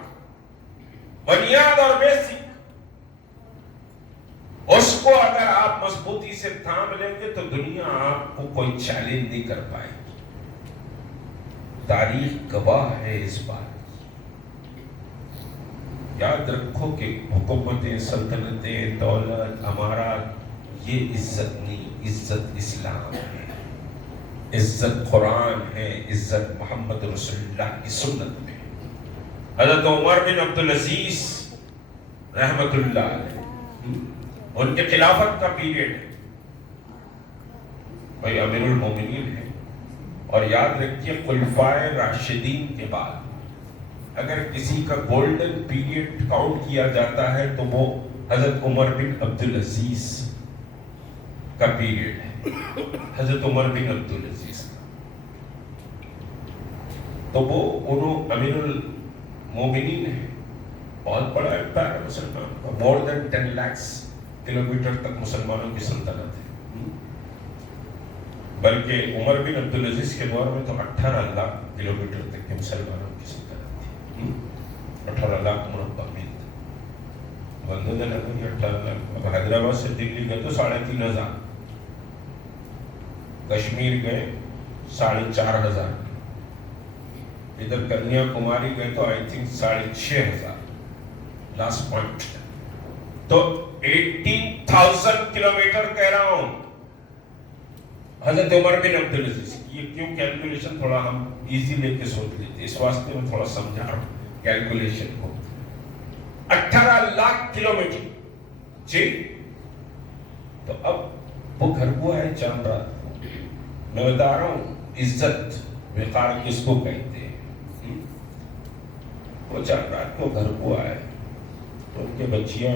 بنیاد اور بیسک. اس کو اگر آپ مضبوطی سے تھام لیں گے تو دنیا آپ کو کوئی چیلنج نہیں کر پائے گی. تاریخ گواہ ہے اس بات. یاد رکھو کہ حکومتیں, سلطنتیں, دولت, امارات یہ عزت نہیں, عزت اسلام ہے, عزت قرآن ہے, عزت محمد رسول اللہ کی سنت میں. حضرت عمر بن عبدالعزیز رحمت اللہ علیہ, ان کے خلافت کا پیریڈ ہے, بھائی امیر المومنین ہے. اور یاد رکھیے خلفائے راشدین کے بعد اگر کسی کا گولڈن پیریڈ کاؤنٹ کیا جاتا ہے تو وہ حضرت عمر بن عبدالعزیز کا پیریڈ ہے. حضرت عمر بن عبدالعزیز کا تو وہ انہوں امیر المومنین ہے. بہت بڑا امپائر ہے مسلمان کا, مور دین 10 لاکھ کلومیٹر تک مسلمانوں کی سلطنت ہے. بلکہ عمر بن عبدالعزیز کے دور میں تو 18 لاکھ کلومیٹر تک کے مسلمانوں کی سلطنت تھی. 18 لاکھ مربع میل بندے نے لگا 18 لاکھ. اب حیدرآباد سے دلی گئے تو 3,500, کشمیر گئے 4,500, ادھر کنیا کماری گئے تو آئی تھنک 6,500 لاسٹ پوائنٹ. تو 18,000 کلومیٹر کہہ رہا ہوں حضرت عمر بن عبدالعزیز. یہ کیوں کیلکولیشن تھوڑا ہم ایزی لے کے سوچ لیتے, اس واسطے میں تھوڑا سمجھا رہا ہوں کیلکولیشن کو. 18 لاکھ کلومیٹر جی. تو اب وہ گھر کو آئے چاند رات کو. میں بتا رہا ہوں عزت وقار کس کو کہتے ہیں. وہ چاند رات کو گھر کو آئے تو ان کے بچیاں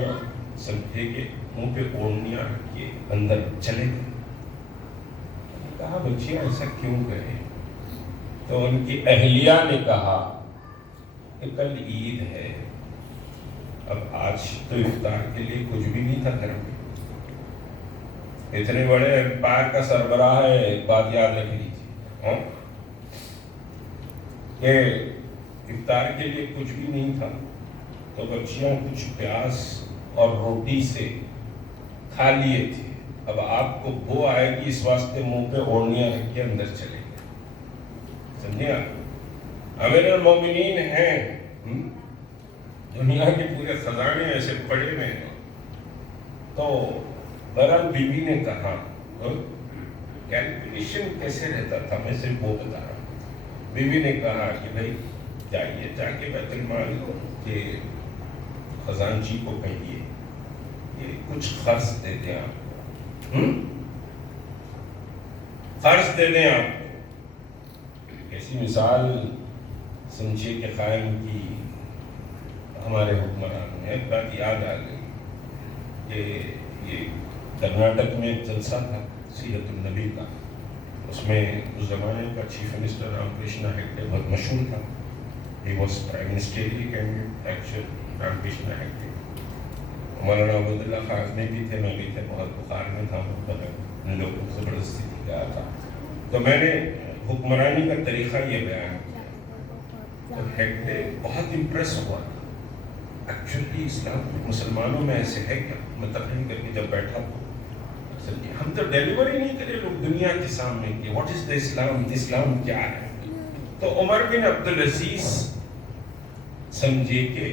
سمجھے کہ منہ پہ اوڑھنیاں رکھ کے اندر چلے گئے. کہا بچیاں ایسا کیوں گئے؟ تو ان کی اہلیہ نے کہا کہ کل عید ہے, اب آج تو افطار کے لیے کچھ بھی نہیں تھا گھر میں, اتنے بڑے امپائر کا سربراہ ہے، ایک بات یاد رکھ لیجیے کہ افطار کے لیے کچھ بھی نہیں تھا تو بچیاں کچھ پیاز اور روٹی سے کھا لیے تھے. اب آپ کو بو آئے گی اس واسطے منہ پہ اوڑھنیاں رکھ کے اندر چلے گئے. سمجھے آپ؟ امیر المومنین ہیں، دنیا کے پورے خزانے ایسے پڑے ہوئے ہیں. تو بہرحال بیوی نے کہا، کیلکولیشن کیسے رہتا تھا میں صرف وہ بتا رہا ہوں. بیوی نے کہا کہ بھائی جائیے جا کے بیت المال کے خزانچی کو کہیے کہ کچھ خرچ دے دیں آپ، خرچ دے دیں آپ. ایسی مثال سمجھے کہ قائم کی ہمارے حکمران نے. ایک بات یاد آ گئی کہ یہ کرناٹک میں ایک جلسہ تھا سیرت النبی کا. اس میں اس زمانے کا چیف منسٹر رام کرشنا ہیگڈے بہت مشہور تھا. He was prime ministerial candidate actual Ram Krishna Hegde. مولانا عبداللہ خان میں بھی تھے، میں بھی تھے. بہت بخار میں تھا، ان لوگوں کو زبردستی کیا تھا. تو میں نے حکمرانی کا طریقہ یہ بیان کیا تو ہیگڈے بہت امپریس ہوا. ایکچولی اسلام مسلمانوں میں ایسے ہے کیا؟ میں تقریر کر کے جب بیٹھا تو ہم تو ڈیلیور ہی نہیں کرے لوگ دنیا کے سامنے کہ واٹ از دا اسلام، اسلام کیا ہے. تو عمر بن عبدالعزیز سمجھے کہ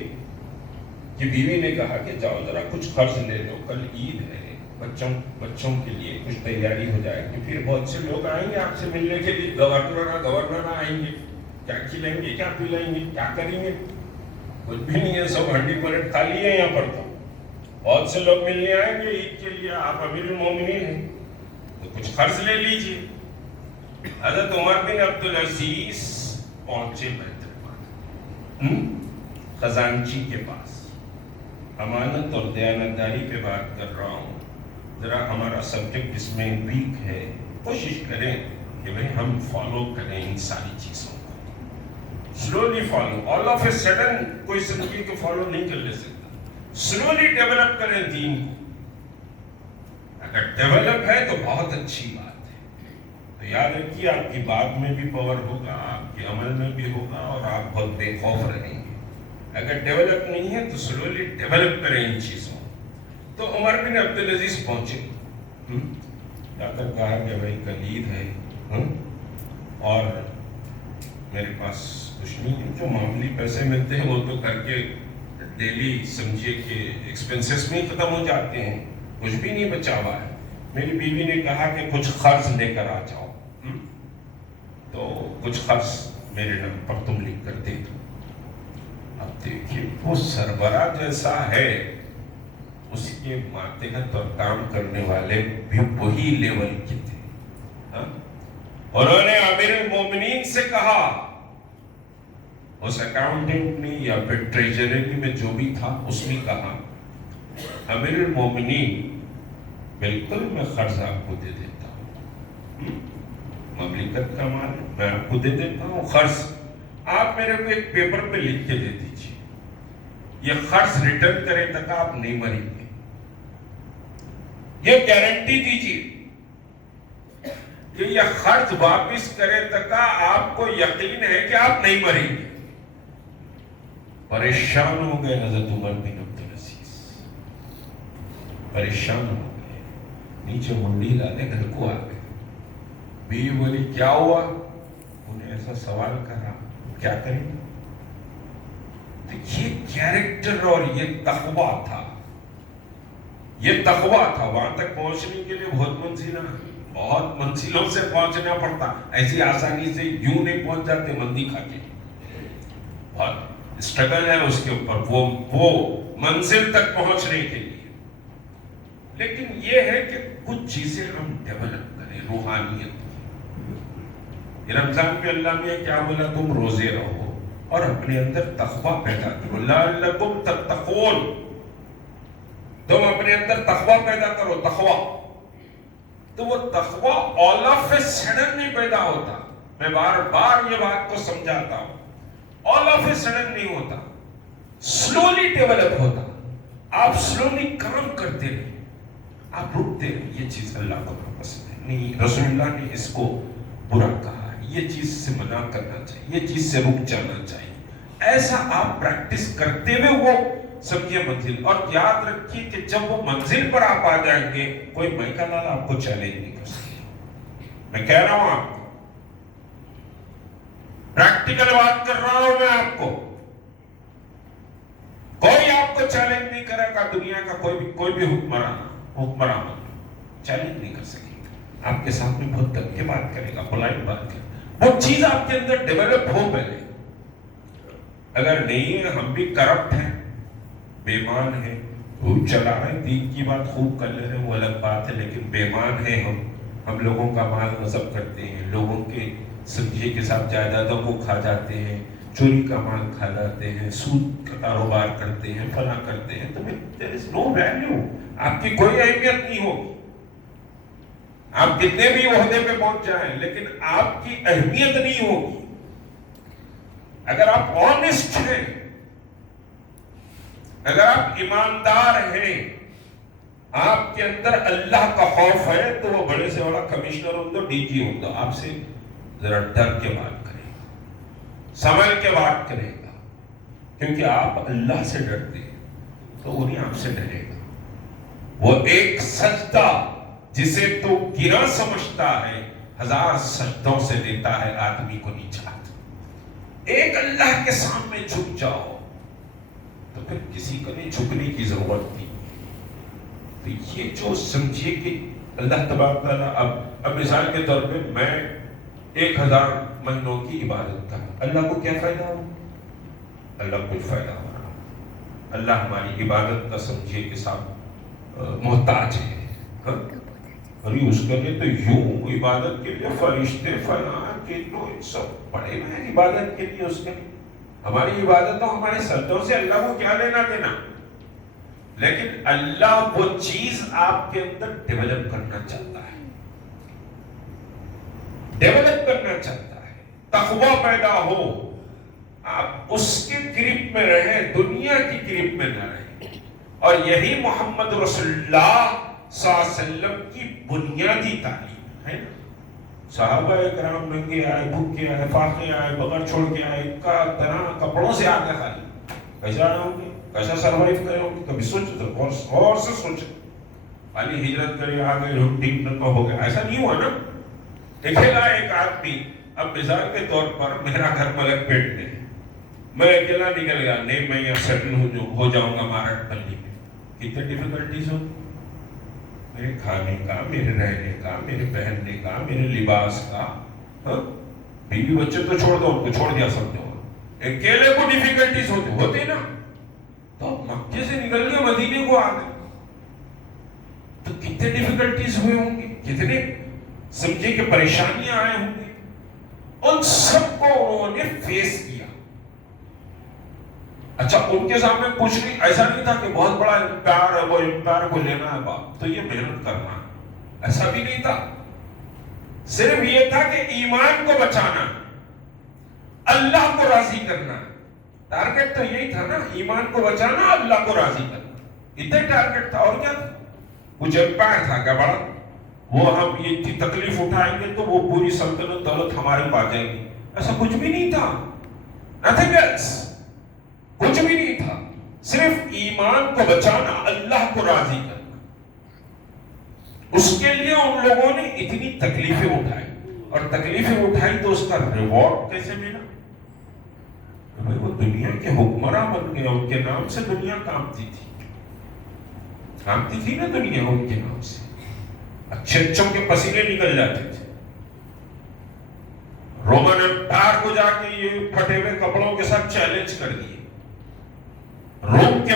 بیوی نے کہا کہ جاؤ ذرا کچھ خرچ لے لو، کل عید ہے، بچوں کے لیے کچھ تیاری ہو جائے گی. پھر بہت سے لوگ آئیں گے آپ سے ملنے کے لیے، گورنر آئیں گے، کیا کھلائیں گے، کیا پلائیں گے، کیا کریں گے؟ کچھ بھی نہیں ہے، سب ہنڈی پلیٹ خالی ہے یہاں پر. تو بہت سے لوگ ملنے آئیں گے عید کے لیے، آپ امیر المومنین ہیں تو کچھ خرچ لے لیجیے. حضرت عمر بن عبدالعزیز پہنچے بیت المال خزانچی کے پاس. امانت اور دیانتداری پہ بات کر رہا ہوں، ذرا ہمارا سبجیکٹ اس میں ویک ہے. کوشش کریں کہ بھئی ہم فالو کریں ان ساری چیزوں کو، slowly follow. All of a sudden کوئی سمجھے کہ فالو نہیں کر لے سکتا. سلولی ڈیولپ کریں دین کو. اگر ڈیولپ ہے تو بہت اچھی بات ہے. تو یاد رکھیے آپ کی بات میں بھی پاور ہوگا، آپ کے عمل میں بھی ہوگا، اور آپ بہت بے خوف رہیں گے. اگر ڈیولپ نہیں ہے تو سلولی ڈیولپ کریں ان چیزوں. تو عمر بن عبدالعزیز پہنچے، جا کر کہا کہ بھائی کل عید ہے اور میرے پاس کچھ نہیں ہے، جو معمولی پیسے ملتے ہیں وہ تو کر کے ڈیلی سمجھے کہ ایکسپینسز میں ختم ہو جاتے ہیں، کچھ بھی نہیں بچا ہوا ہے. میری بیوی نے کہا کہ کچھ خرچ لے کر آ جاؤ، تو کچھ خرچ میرے نام پر تم لکھ کر دے دو. اب دیکھیے وہ سربراہ جیسا ہے، اس کے ماتحت اور کام کرنے والے بھی وہی لیول کے تھے. انہوں نے امیر المومنین سے کہا، اس اکاؤنٹنٹ نے یا پھر ٹریجری میں جو بھی تھا اس نے کہا، امیر المومنین بالکل میں قرض آپ کو دے دیتا ہوں، مملکت کا مال میں آپ کو دے دیتا ہوں. قرض آپ میرے کو ایک پیپر پہ لکھ کے دے دیجیے، یہ قرض ریٹرن کرے تک آپ نہیں مریں گے. یہ گارنٹی دیجیے کہ یہ قرض واپس کرے تک آپ کو یقین ہے کہ آپ نہیں مریں گے. پریشان ہو گئے حضرت عمر بن عبدالعزیز، پریشان ہو گئے، نیچے منڈی ڈالے گھر کو آ گئے. بیوی بولی کیا ہوا؟ انہیں ایسا سوال کرا، کیا کریں؟ تو یہ کیریکٹر اور یہ تقویٰ تھا، یہ تقویٰ تھا. وہاں تک پہنچنے کے لیے بہت منزلوں سے پہنچنا پڑتا، ایسی آسانی سے یوں نہیں پہنچ جاتے مندی کھا کے. بہت اسٹرگل ہے اس کے اوپر وہ منزل تک پہنچنے کے لیے. لیکن یہ ہے کہ کچھ چیزیں ہم ڈیولپ کریں. روحانیت، رمضان پہ اللہ نے کیا بولا؟ تم روزے رہو اور اپنے اندر تقویٰ پیدا کرو. لعلکم تتقون، تم اپنے اندر تقویٰ پیدا کرو. تقویٰ تو وہ تقویٰ آل آف اے سڈن نہیں پیدا ہوتا. میں بار بار یہ بات کو سمجھاتا ہوں، آل آف اے سڈن نہیں ہوتا، سلولی ڈیولپ ہوتا. آپ سلولی کام کرتے رہے، آپ رکتے ہیں یہ چیز اللہ کو پسند ہے نہیں، رسول اللہ نے اس کو برا کہا، یہ چیز سے منع کرنا چاہیے، یہ چیز سے رک جانا چاہیے. ایسا آپ پریکٹس کرتے ہوئے وہ سمجھے منزل. اور یاد رکھیے کہ جب وہ منزل پر آپ آ جائیں گے کوئی میکا لال آپ کو چیلنج نہیں کر سکتا. میں کہہ رہا ہوں آپ کو، پریکٹیکل بات کر رہا ہوں میں آپ کو، کوئی آپ کو چیلنج نہیں کرے گا. دنیا کا کوئی بھی حکمران چیلنج نہیں کر سکے گا. آپ کے سامنے بہت ڈر کے بات کرے گا، پولائٹ بات کرے گا. وہ چیز آپ کے اندر ڈیولپ ہو پہلے. اگر نہیں ہے، ہم بھی کرپٹ ہیں، بےمان ہیں، خوب چلا رہے ہیں، دین کی بات خوب کر لے رہے ہیں، وہ الگ بات ہے، لیکن بےمان ہیں ہم لوگوں کا مال غصب کرتے ہیں، لوگوں کے سمجھے کے ساتھ جائیدادوں کو کھا جاتے ہیں، چوری کا مال کھا جاتے ہیں، سود کا کاروبار کرتے ہیں، فلاں کرتے ہیں. تو there is no value. آپ کی کوئی اہمیت نہیں ہوگی. آپ کتنے بھی عہدے پہ پہنچ جائیں لیکن آپ کی اہمیت نہیں ہوگی. اگر آپ آنےسٹ ہیں، اگر آپ ایماندار ہیں، آپ کے اندر اللہ کا خوف ہے، تو وہ بڑے سے بڑا کمشنر ہوتا، ڈی جی ہوتا، آپ سے ذرا ڈر کے بات کرے گا، سنبھل کے بات کرے گا. کیونکہ آپ اللہ سے ڈرتے ہیں تو وہ نہیں آپ سے ڈرے گا. وہ ایک سجدہ جسے تو گرا سمجھتا ہے، 1000 سجدوں سے دیتا ہے آدمی کو نیچا. ایک اللہ کے سامنے جھک جاؤ تو پھر کسی کو نہیں جھکنے کی ضرورت تھی. تو یہ جو سمجھے کہ اللہ تبارک تعالیٰ اب مثال کے طور پہ میں 1000 مہینوں کی عبادت کروں، اللہ کو کیا فائدہ ہو؟ اللہ کچھ فائدہ ہو رہا. اللہ ہماری عبادت کا سمجھے کے ساتھ محتاج ہے. ابھی اس کے لیے تو یوں عبادت کے لیے فرشتے فلاں کے تو سب پڑے ہوئے ہیں عبادت کے لیے. اس کے لیے ہماری عبادتوں ہمارے سجدوں سے اللہ کو کیا لینا دینا. لیکن اللہ وہ چیز آپ کے اندر ڈیولپ کرنا چاہتا ہے، ڈیولپ کرنا چاہتا ہے. تقویٰ پیدا ہو، آپ اس کے گرپ میں رہیں، دنیا کی گرپ میں نہ رہیں. اور یہی محمد رسول اللہ صلی اللہ علیہ وسلم کی بنیادی تعلیم ہے. صحابہ اکرام ننگے آئے، بھوکے آئے، فاقے آئے، بغیر چھوڑ کے آئے، طرح کپڑوں سے آگے خالی. کیسا آئے ہوں گے، کیسا سروائیو کرے ہوں گے؟ کبھی سوچے تو غور سے سوچے. خالی ہجرت کرے آگے ٹھیک نہ ہو گیا، ایسا نہیں ہوا نا. اکیلا ایک آدمی، اب مثال کے طور پر میرا گھر ملک پیٹ میں ہے، میں اکیلا نکل گیا، نہیں میں یہاں سیٹل ہو جاؤں گا مہاراشٹر پلی میں. کتنے ڈیفیکلٹیز ہو، میرے کھانے کا، میرے رہنے کا، میرے پہننے کا، میرے لباس کا. بیوی بچے تو چھوڑ دو، ان کو چھوڑ دیا سمجھو. اکیلے کو ڈیفیکلٹیز ہوتے نا. تو مکے سے نکل گئے مدینے کو آ گئے تو کتنے ڈیفیکلٹیز ہوئے ہوں گے، کتنے سمجھے کہ پریشانیاں آئے ہوں گے. ان سب کو انہوں نے فیس کیا. اچھا ان کے سامنے کچھ نہیں، ایسا نہیں تھا کہ بہت بڑا امپائر ہے، وہ امپائر کو لینا ہے باپ تو یہ محنت کرنا ہے، ایسا بھی نہیں تھا. صرف یہ تھا کہ ایمان کو بچانا، اللہ کو راضی کرنا. ٹارگٹ تو یہی تھا نا، ایمان کو بچانا، اللہ کو راضی کرنا. اتنے ٹارگٹ تھا. اور کیا تھا؟ کچھ امپائر تھا کیا بڑا، وہ ہم یہ تکلیف اٹھائیں گے تو وہ پوری سلطنت دولت ہمارے پاس جائے گی. ایسا کچھ بھی نہیں تھا. nothing else. کچھ بھی نہیں تھا. صرف ایمان کو بچانا، اللہ کو راضی کرنا. اس کے لیے ان لوگوں نے اتنی تکلیفیں اٹھائی، اور تکلیفیں اٹھائی تو اس کا ریوارڈ کیسے ملا؟ وہ دنیا کے حکمراں بن گئے، ان کے نام سے دنیا کامتی تھی نا دنیا ان کے نام سے. اچھے اچھوں کے پسینے نکل جاتے تھے. رومن امپائر کو جا کے یہ پھٹے ہوئے کپڑوں کے ساتھ چیلنج کر دیے. روم کے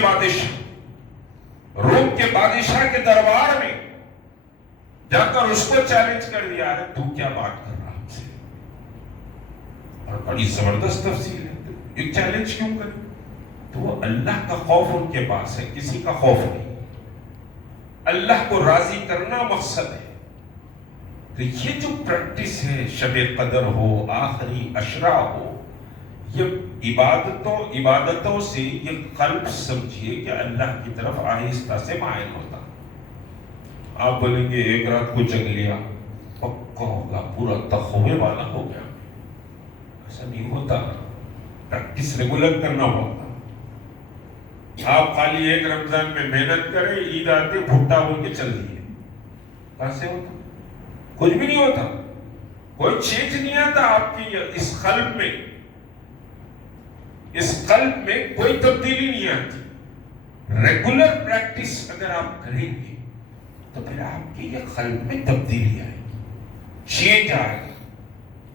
بادشاہ کے دربار میں جا کر اس کو چیلنج کر دیا ہے، تو کیا بات کر رہا ہم سے. اور بڑی زبردست تفصیل ہے. ایک چیلنج کیوں کرے؟ تو وہ اللہ کا خوف ان کے پاس ہے، کسی کا خوف نہیں. اللہ کو راضی کرنا مقصد ہے. تو یہ جو پریکٹس ہے، شب قدر ہو، آخری عشرہ ہو، یہ عبادتوں سے یہ قلب سمجھیے کہ اللہ کی طرف آہستہ سے مائل ہوتا. آپ بولیں گے ایک رات کو جگ لیا پکا ہوگا، پورا تخوے والا ہو گیا. ایسا نہیں ہوتا، پریکٹس ریگولر کرنا ہوگا. آپ خالی ایک رمضان میں محنت کریں، عید آتے بھٹا بول کے چل دیے، کہاں سے ہوتا؟ کچھ بھی نہیں ہوتا، کوئی چینج نہیں آتا آپ کی اس قلب میں. اس قلب میں کوئی تبدیلی نہیں آتی. ریگولر پریکٹس اگر آپ کریں گے تو پھر آپ کی یہ قلب میں تبدیلی آئے گی، چینج آئے گی.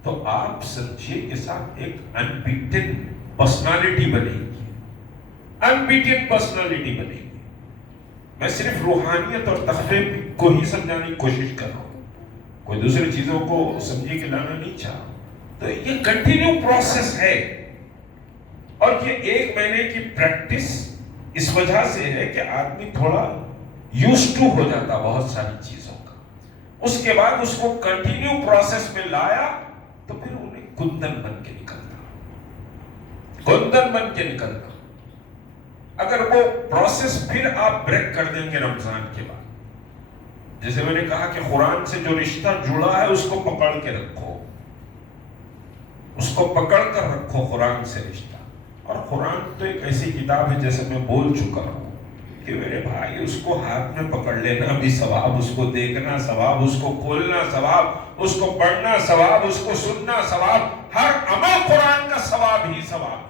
تو آپ سمجھیے کے ساتھ ایک انبیٹن پرسنالٹی بنے گی، انبیٹن پرسنالٹی بنے گی. میں صرف روحانیت اور تخفیف کو ہی سمجھانے کی کوشش کر رہا ہوں، کوئی دوسری چیزوں کو سمجھے کے لانا نہیں چاہ. تو یہ کنٹینیو پروسیس ہے، اور یہ 1 مہینے کی پریکٹس اس وجہ سے ہے کہ آدمی تھوڑا یوزڈ ٹو ہو جاتا بہت ساری چیزوں کا. اس کے بعد اس کو کنٹینیو پروسیس میں لایا تو پھر انہیں کندن بن کے نکلتا، کندن بن کے نکلتا. اگر وہ پروسیس پھر آپ بریک کر دیں گے رمضان کے بعد، جیسے میں نے کہا کہ قرآن سے جو رشتہ جڑا ہے اس کو پکڑ کے رکھو، اس کو پکڑ کر رکھو قرآن سے رشتہ. اور قرآن تو ایک ایسی کتاب ہے، جیسے میں بول چکا ہوں کہ میرے بھائی اس کو ہاتھ میں پکڑ لینا بھی ثواب، اس کو دیکھنا ثواب، اس کو کھولنا ثواب، اس کو پڑھنا ثواب، اس کو سننا ثواب. ہر عمل قرآن کا ثواب ہی ثواب.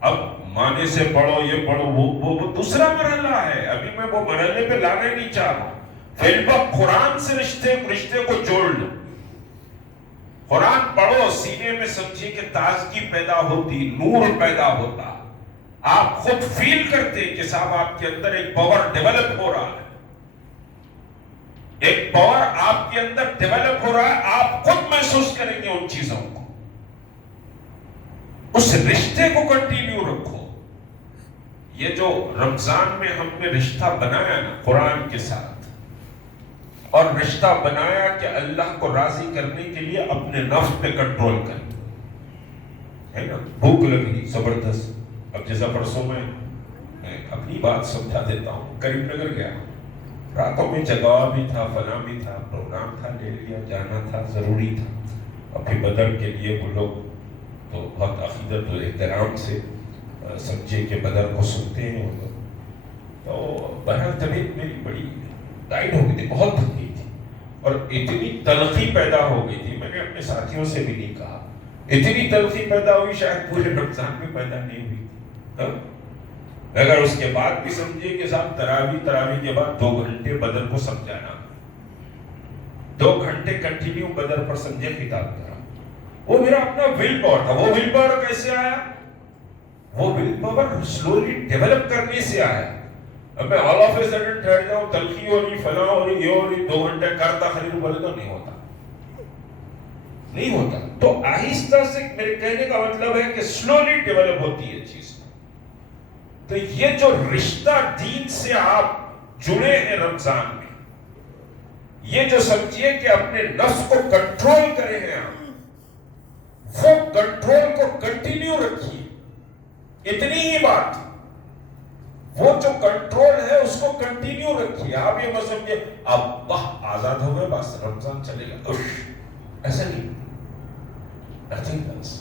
اب معنی سے پڑھو، یہ پڑھو، وہ دوسرا مرحلہ ہے. ابھی میں وہ مرحلے پہ لانے نہیں چاہ رہا. فی الوقت قرآن سے رشتے کو جوڑ لو. قرآن پڑھو، سینے میں سمجھیے کہ تازگی پیدا ہوتی، نور پیدا ہوتا. آپ خود فیل کرتے کہ صاحب آپ کے اندر ایک پاور ڈیولپ ہو رہا ہے، ایک پاور آپ کے اندر ڈیولپ ہو رہا ہے. آپ خود محسوس کریں گے ان چیزوں کو. اس رشتے کو کنٹینیو رکھو. یہ جو رمضان میں ہم نے رشتہ بنایا نا قرآن کے ساتھ، اور رشتہ بنایا کہ اللہ کو راضی کرنے کے لیے اپنے نفس پہ کنٹرول کرنا ہے نا. بھوک لگی زبردست. اب جیسا پرسوں میں اپنی بات سمجھا دیتا ہوں. کریم نگر گیا، راتوں میں جگہ بھی تھا، فلاں بھی تھا، پروگرام تھا، لے لیا، جانا تھا، ضروری تھا. اور پھر بدر کے لیے وہ لوگ تو بہت عقیدت و احترام سے سمجھے کہ بدر کو سنتے ہیں وہ لوگ. تو بہرحال طبیعت میری بڑی ٹائٹ ہو گئی تھی، بہت تھک گئی تھی، اور اتنی تلخی پیدا ہو گئی تھی. میں نے اپنے ساتھیوں سے بھی نہیں کہا، اتنی تلخی پیدا ہوئی شاید پورے رمضان میں پیدا نہیں ہوئی تھی. اگر اس کے بعد بھی سمجھے کہ صاحب تراویح کے بعد 2 گھنٹے بدر کو سمجھانا، 2 گھنٹے کنٹینیو بدر پر سمجھے خطاب کرا، وہ میرا اپنا ول پاور تھا. وہ ول پاور کیسے آیا؟ وہ ول پاور سلولی ڈیولپ کرنے سے آیا. اب میں آل آف اے سڈن ٹھہر جاؤں، تلخی ہو رہی، فلاں ہو رہی، یہ ہو رہی، 2 گھنٹے کرتا خرید بولے تو نہیں ہوتا، نہیں ہوتا. تو آہستہ سے میرے کہنے کا مطلب ہے کہ سلولی ڈیولپ ہوتی ہے چیز. تو یہ جو رشتہ دین سے آپ جڑے ہیں رمضان میں، یہ جو سمجھیے کہ اپنے نفس کو کنٹرول کرے ہیں آپ، وہ کنٹرول کو کنٹینیو رکھیے. اتنی ہی بات، وہ جو کنٹرول ہے اس کو کنٹینیو رکھیے. آپ یہ مت سمجھے اب واہ آزاد ہو گئے بس رمضان چلے گا، ایسا نہیں. nothing else.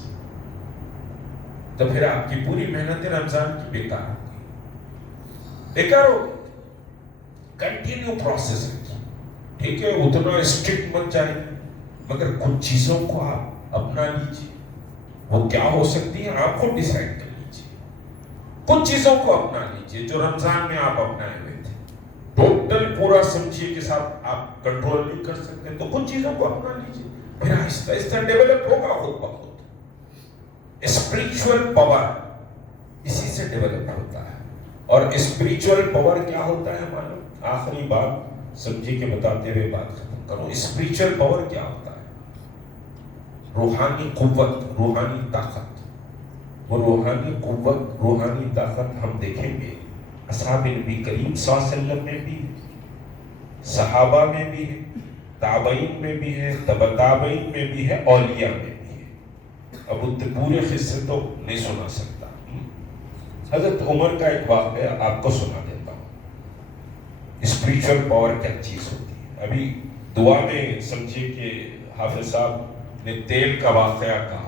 تو پھر آپ کی پوری محنت رمضان کی بیکار ہو گئی، بیکار ہو گئی. کنٹینیو پروسیس رکھیے، ٹھیک ہے. اتنا اسٹرکٹ مت جائے، مگر کچھ چیزوں کو آپ اپنا لیجیے. وہ کیا ہو سکتی ہیں آپ خود ڈیسائیڈ کر لیجیے. کچھ چیزوں کو اپنا لیجیے جو رمضان میں آپ اپنائے ہوئے تھے. ٹوٹل پورا سمجھیے کہ صاحب آپ کنٹرول نہیں کر سکتے تو کچھ چیزوں کو اپنا لیجیے. پھر آہستہ آہستہ ڈیولپ ہوگا خود بخود. اسپریچول پاور اسی سے ڈیولپ ہوتا ہے. اور اسپریچول پاور کیا ہوتا ہے معلوم؟ آخری بات سمجھے کہ بتاتے ہوئے بات ختم کروں. اسپریچول پاور کیا ہوتا ہے؟ روحانی قوت، روحانی طاقت. وہ روحانی قوت، روحانی طاقت ہم دیکھیں گے اصحاب نبی کریم صلی اللہ علیہ وسلم میں بھی ہے، صحابہ میں بھی ہے، تابعین میں بھی ہے، تبع تابعین میں بھی ہے، اولیاء میں بھی ہے. اب پورے قصے تو نہیں سنا سکتا. حضرت عمر کا ایک واقعہ آپ کو سنا دیتا ہوں. اسپریچول پاور کیا چیز ہوتی ہے. ابھی دعا میں سمجھیے کہ حافظ صاحب نے تیل کا واقعہ کہا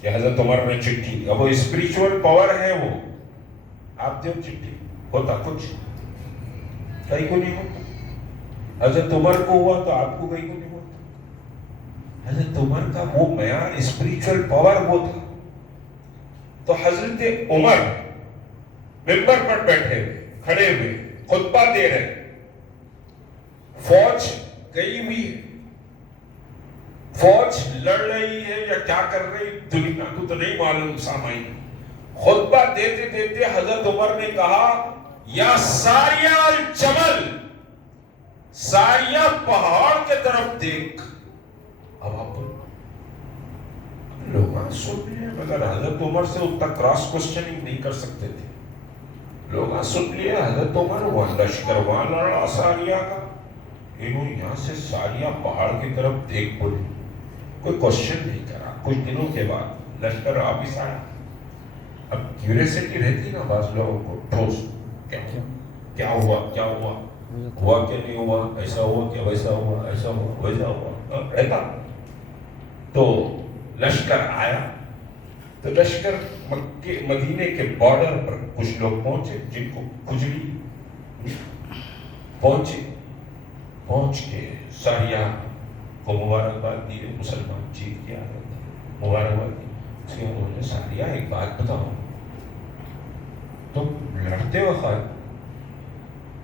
کہ حضرت عمر نے چٹھی, اب وہ اسپریچول پاور ہے. وہ آپ دو چٹھی, ہوتا کچھ کہیں کو نہیں ہوتا. حضرت عمر کو ہوا تو آپ کو کہیں کو نہیں ہوتا. حضرت عمر کا وہ معیار اسپریچول پاور وہ تھا. تو حضرت عمر ممبر پر بیٹھے ہوئے, کھڑے ہوئے, خطبہ دے رہے, فوج گئی ہوئی ہے, فوج لڑ رہی ہے یا کیا کر رہی دنیا کو تو نہیں معلوم. سامعین, خطبہ دیتے دیتے حضرت عمر نے کہا یا ساریہ الجبل, ساریہ پہاڑ کے طرف دیکھ. اب آپ لوگ سن رہے ہیں, مگر حضرت عمر سے اتنا کراس کوسچننگ نہیں کر سکتے تھے. لوگ سن لیے حضرت عمر وہ لشکر وہاں لڑا ساریہ کا, انہوں یہاں سے ساریہ پہاڑ کی طرف دیکھ بولے, کوئی کوشچن نہیں کرا. کچھ دنوں کے بعد لشکر واپس آیا. اب کیوریسٹی رہتی نا بعض لوگوں کو, ٹھوس کیا ہوا, کیا ہوا, ہوا کہ نہیں ہوا, ایسا ہوا کہ ویسا ہوا, ایسا ہوا ویسا ہوا رہتا. تو لشکر آیا تو لشکر مکے مدینے کے بارڈر پر کچھ لوگ پہنچے جن کو کھجلی پہنچے. پہنچ کے ساریہ کو مبارکباد دی, مسلمان جیت گیا, مبارکباد دی. اس کے انہوں نے ساریہ ایک بات بتاؤ, تم لڑتے وقت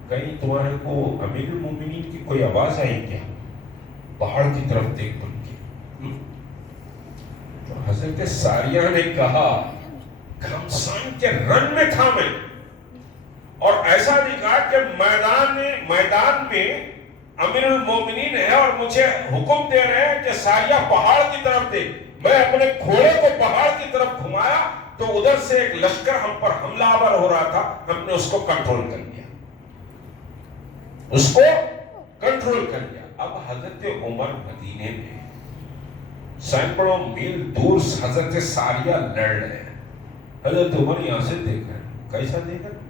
کہیں تمہارے کو امیر المومنین کی کوئی آواز آئی کیا, پہاڑ کی طرف دیکھ بول کے. تو حضرت ساریہ نے کہا گھمسان کے رن میں تھا میں, اور ایسا نہیں کہا کہ میدان میں امیر المومنین ہے اور مجھے حکم دے رہے ہیں کہ ساریہ پہاڑ کی طرف دیکھ. میں اپنے گھوڑے کو پہاڑ کی طرف گھمایا تو ادھر سے ایک لشکر ہم پر حملہ آور ہو رہا تھا, ہم نے اس کو کنٹرول کر لیا, اس کو کنٹرول کر لیا. اب حضرت عمر مدینے میں سینکڑوں میل دور حضرت ساریہ لڑ رہے ہیں. حضرت عمر یہاں سے دیکھ رہے ہیں. کیسا دیکھ رہے ہیں؟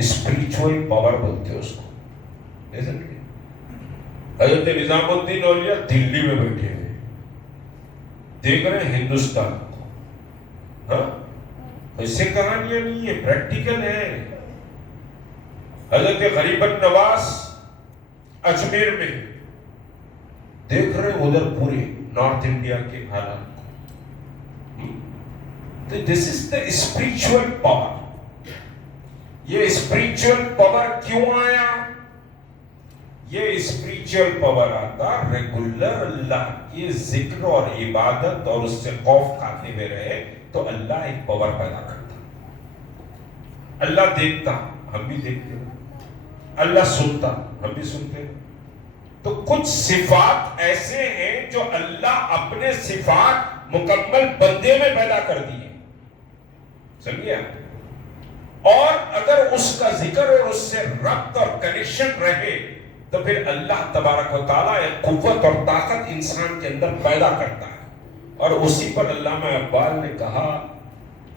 اسپریچول پاور بولتے اس کو. حضرت نظام الدین اولیاء دلی میں بیٹھے ہوئے دیکھ رہے ہیں ہندوستان کو. ہاں, ایسے کہانیاں نہیں ہے, پریکٹیکل ہے. حضرت غریب النواز اجمیر میں دیکھ رہے ہیں ادھر پورے نارتھ انڈیا کے حالات کو. دس از دا اسپریچول پاور. یہ اسپریچول پاور کیوں آیا؟ یہ اسپریچول پاور آتا ریگولر اللہ کی ذکر اور عبادت اور اس سے خوف کھاتے ہوئے رہے تو اللہ ایک پاور پیدا کرتا. اللہ دیکھتا, ہم بھی دیکھتے ہیں. اللہ سنتا, ہم بھی سنتے ہیں. تو کچھ صفات ایسے ہیں جو اللہ اپنے صفات مکمل بندے میں پیدا کر دیے, سمجھے آپ؟ اور اگر اس کا ذکر اور اس سے ربط اور کنیکشن رہے تو پھر اللہ تبارک و تعالیٰ ایک قوت اور طاقت انسان کے اندر پیدا کرتا ہے. اور اسی پر علامہ اقبال نے کہا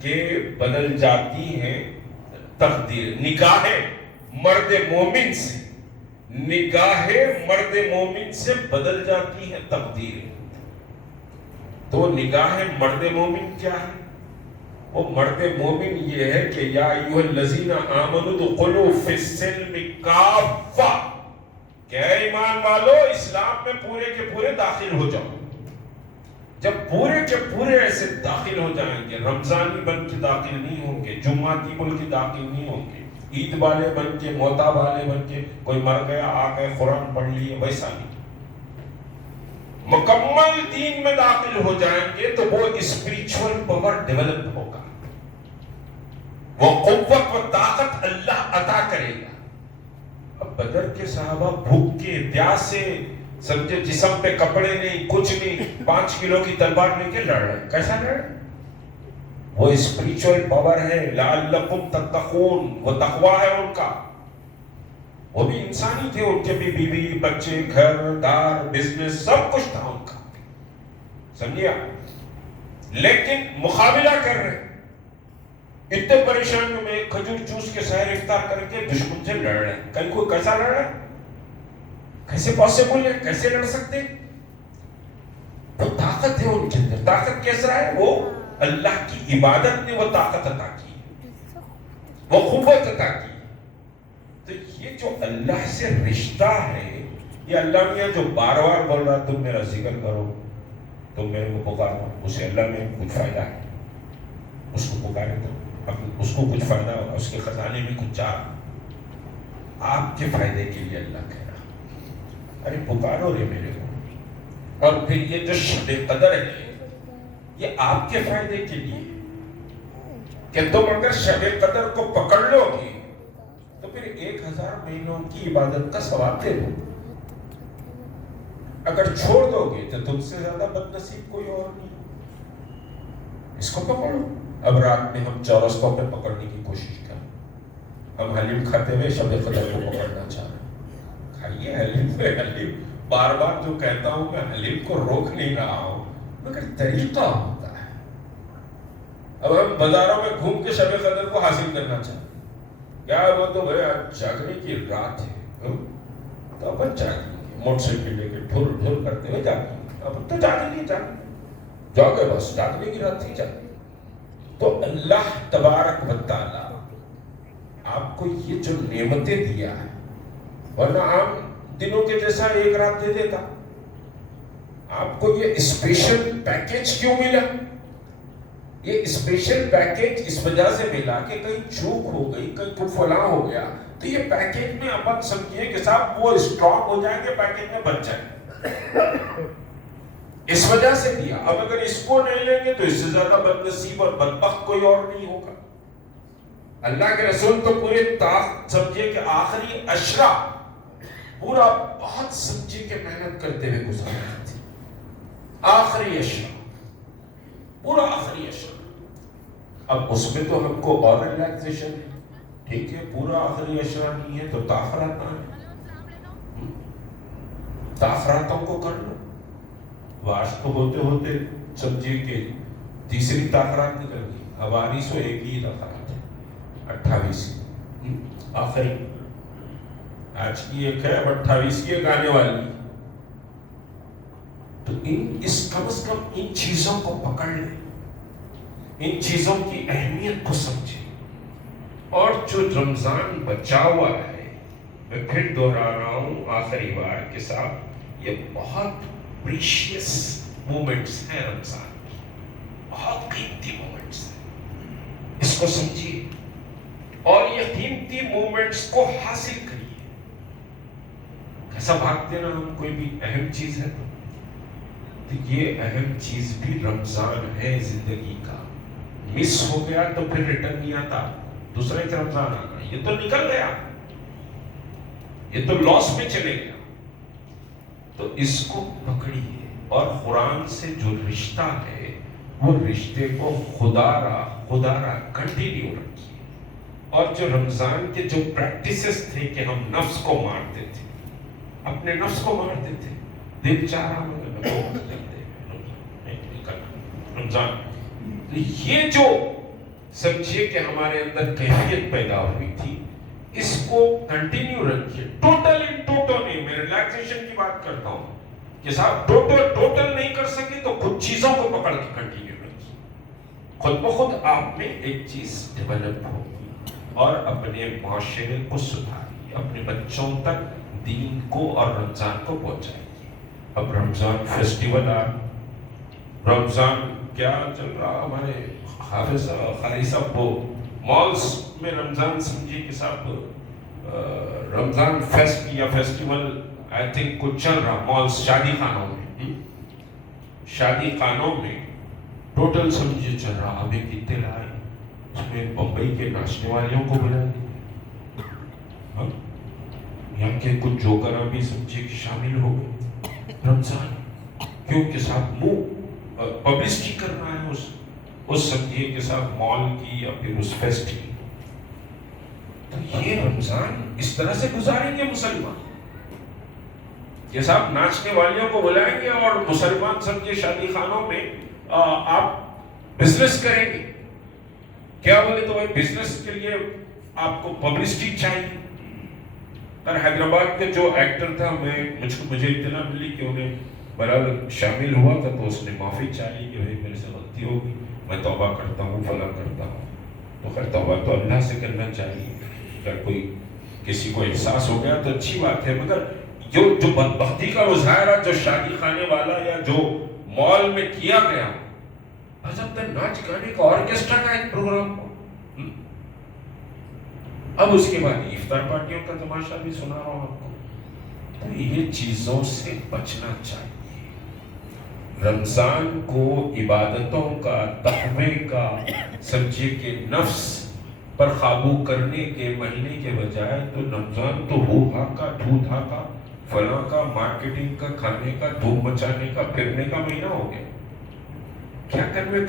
کہ بدل جاتی ہیں تقدیر. نگاہ مرد مومن سے, نگاہ مرد مومن سے بدل جاتی ہے تقدیر. تو نگاہ مرد مومن کیا ہے؟ وہ مرد مومن یہ ہے کہ یا ایھا الذین آمنوا ادخلوا فی السلم کافہ, کہ اے ایمان والو اسلام میں پورے کے پورے داخل ہو جاؤ. جب پورے کے پورے ایسے داخل ہو جائیں گے, رمضانی بن کے داخل نہیں ہوں گے, جمعاتی بن کے داخل نہیں ہوں گے, عید والے بن کے, موتا والے بن کے, کوئی مر گیا آ گئے قرآن پڑھ لیے, ویسا نہیں. مکمل دین میں داخل ہو جائیں گے تو وہ اسپریچول پاور ڈیولپ ہوگا, وہ قوت و طاقت اللہ عطا کرے گا. اب بدر کے صحابہ بھوک کے پیاس سے سمجھے, جسم پہ کپڑے نہیں, کچھ نہیں, 5 کلو کی تلوار لے کے لڑ رہے. کیسا لڑ رہے؟ وہ اسپریچول پاور ہے. لعلکم تتقون, وہ تقوی ہے ان کا. وہ بھی انسانی تھے, ان کے بھی بیوی بچے, گھر دار, بزنس, سب کچھ تھا ان کا, سمجھے آپ؟ لیکن مقابلہ کر رہے. اتنے پریشان میں ایک کھجور چوس کے سحر افطار کر کے دشمن سے لڑ رہے ہیں. کہیں کوئی کیسا لڑ رہا ہے؟ کیسے پاسبل ہے؟ کیسے لڑ سکتے؟ وہ طاقت ہے ان کے اندر. طاقت کیسا ہے؟ وہ اللہ کی عبادت نے وہ طاقت عطا کی, وہ قوت عطا کی. تو یہ جو اللہ سے رشتہ ہے, یہ اللہ میاں جو بار بار بول رہا تم میرا ذکر کرو, تم میرے کو پکارو, اسے اللہ میں کچھ فائدہ ہے. اس کو پکارے تو اس کو کچھ فائدہ ہوگا, اس کے خزانے میں کچھ چاہ آپ کے فائدے کے لیے اللہ کہہ رہا, ارے پکارو رے میرے کو. اور پھر یہ جو شب قدر ہے یہ آپ کے فائدے کے لیے کہ تم اگر شب قدر کو پکڑ لو گے تو پھر 1000 مہینوں کی عبادت کا ثواب دے دو. اگر چھوڑ دو گے تو تم سے زیادہ بد نصیب کوئی اور نہیں. اس کو پکڑو. اب رات میں ہم چورس کو پہ پکڑنے کی کوشش کریں. ہم حلیم کھاتے ہوئے شب قدر کو پکڑنا چاہ رہے ہیں. کھائیے حلیم پہ حلیم. بار بار جو کہتا ہوں میں حلیم کو روک نہیں رہا ہوں, مگر طریقہ ہوتا ہے. اب ہم بازاروں میں گھوم کے شب قدر کو حاصل کرنا چاہتے ہیں. کیا وہ تو بھائی جاگنے کی رات ہے تو اپن جاگیں گے, موٹر سائیکل لے کے ڈھر ڈھر کرتے ہوئے جاگیں گے. اب تو جاگیں گے, جاگے بس جاگنے کی رات تھی جاگیں. تو اللہ تبارک و تعالی آپ کو یہ جو نعمتیں دیا ہے, ورنہ عام دنوں کے جیسا ایک رات دے دیتا. آپ کو یہ اسپیشل پیکیج کیوں ملا؟ یہ اسپیشل پیکیج اس وجہ سے ملا کہ کہیں چوک ہو گئی, کہیں کچھ فلاں ہو گیا تو یہ پیکیج میں اپن سمجھیے کہ صاحب وہ اسٹرانگ ہو جائیں گے, پیکیج میں بچ جائیں. اس وجہ سے دیا. اب اگر اس کو نہیں لیں گے تو اس سے زیادہ بد نصیب اور بدبخت کوئی اور نہیں ہوگا. اللہ کے رسول تو پورے سمجھے کہ آخری عشرہ پورا بہت سمجھے کہ محنت کرتے ہوئے گزارا تھے. آخری عشرہ, پورا آخری عشرہ. اب اس میں تو ہم کو اور ریلیکسیشن ہے, ٹھیک ہے, پورا آخری عشرہ نہیں ہے تو تاخرات ہے, تاخراتوں کو کر لو. واش کو ہوتے ہوتے سمجھے کہ تیسری تاخرات نکل گئی. اب 2801 ہی تاخرات ہے, 28 آخری. آج کی ایک ہے, اب 28 کی ایک آنے والی. تو اس کم از کم ان چیزوں کو پکڑ لیں, ان چیزوں کی اہمیت کو سمجھیں. اور جو رمضان بچا ہوا ہے, میں پھر دوہرا رہا ہوں آخری بار کے ساتھ, یہ بہت پریشیس مومنٹس ہیں رمضان کی, بہت قیمتی مومنٹس ہیں. اس کو سمجھیے اور یہ قیمتی مومنٹس کو حاصل کریے. کیسا بھاگتے نا ہم, کوئی بھی اہم چیز ہے تو یہ اہم چیز بھی رمضان ہے زندگی کا. مس ہو گیا تو پھر ریٹرن نہیں آتا. دوسرا ایک رمضان آنا, یہ تو نکل گیا, یہ تو لاس میں چلے گیا. تو اس کو پکڑیے اور قرآن سے جو رشتہ ہے وہ رشتے کو خدا را کنٹینیو رکھیے. اور جو رمضان کے جو پریکٹسز تھے کہ ہم نفس کو مارتے تھے, اپنے نفس کو مارتے تھے, دل چاہ رہا رمضان, یہ جو سمجھیے کہ ہمارے اندر کیفیت پیدا ہوئی تھی, اس کو کنٹینیو رکھیے. ٹوٹل نہیں, میں ریلیکسیشن کی بات کرتا ہوں کہ صاحب ٹوٹل نہیں کر سکے تو کچھ چیزوں کو پکڑ کے کنٹینیو رکھیے. خود بخود آپ میں ایک چیز ڈیولپ ہوگی اور اپنے معاشرے کو سدھاریے, اپنے بچوں تک دین کو اور رمضان کو پہنچائیے. اب رمضان فیسٹیول رمضان کیا چل رہا, ہمارے حافظ خالی صاحب وہ مالز میں رمضان سمجھیے کہ صاحب رمضان فیسٹ یا فیسٹیول آئی تھنک کچھ چل رہا مالز, شادی خانوں میں ٹوٹل سمجھیے چل رہا. اب ایک اطلاع آئی, اس میں بمبئی کے ناچنے والیوں کو بلا دیا, یہاں کے کچھ جوکر بھی سمجھیے کہ شامل ہو گئے. رمضان کیونکہ صاحب منہ پبلسٹی کرنا ہے اس سمجھیے کہ صاحب مال کی یا پھر اس فیسٹ کی. تو یہ رمضان اس طرح سے گزاریں گے مسلمان کہ صاحب ناچنے والیوں کو بلائیں گے اور مسلمان سمجھے شادی خانوں میں آپ بزنس کریں گے. کیا بولے تو بھائی بزنس کے لیے آپ کو پبلسٹی چاہیے. اور حیدرآباد کے جو ایکٹر تھا مجھے اطلاع ملی کہ انہیں برابر شامل ہوا تھا تو اس نے معافی چاہی کہ بھائی میرے سے غلطی ہوگی، میں توبہ کرتا ہوں، فلاں کرتا ہوں. تو خیر توبہ تو اللہ سے کرنا چاہیے. اگر کوئی کسی کو احساس ہو گیا تو اچھی بات ہے، مگر جو بدبختی کا مظاہرہ جو شادی خانے والا یا جو مال میں کیا گیا، اب تک ناچ گانے کا آرکیسٹرا کا ایک پروگرام ہو. اب اس کے بعد افطار پارٹیوں کا تماشا بھی سنا رہا ہوں آپ کو. تو یہ چیزوں سے بچنا چاہیے. رمضان کو عبادتوں کا، تقوی کا، سمجھے کہ نفس پر قابو کرنے کے مہینے کے بجائے تو رمضان تو ہو ہا کا، دھو دھا کا، فلاں کا، مارکیٹنگ کا، کھانے کا، دھوم مچانے کا، پھرنے کا مہینہ ہو گیا. کیا کرنے کا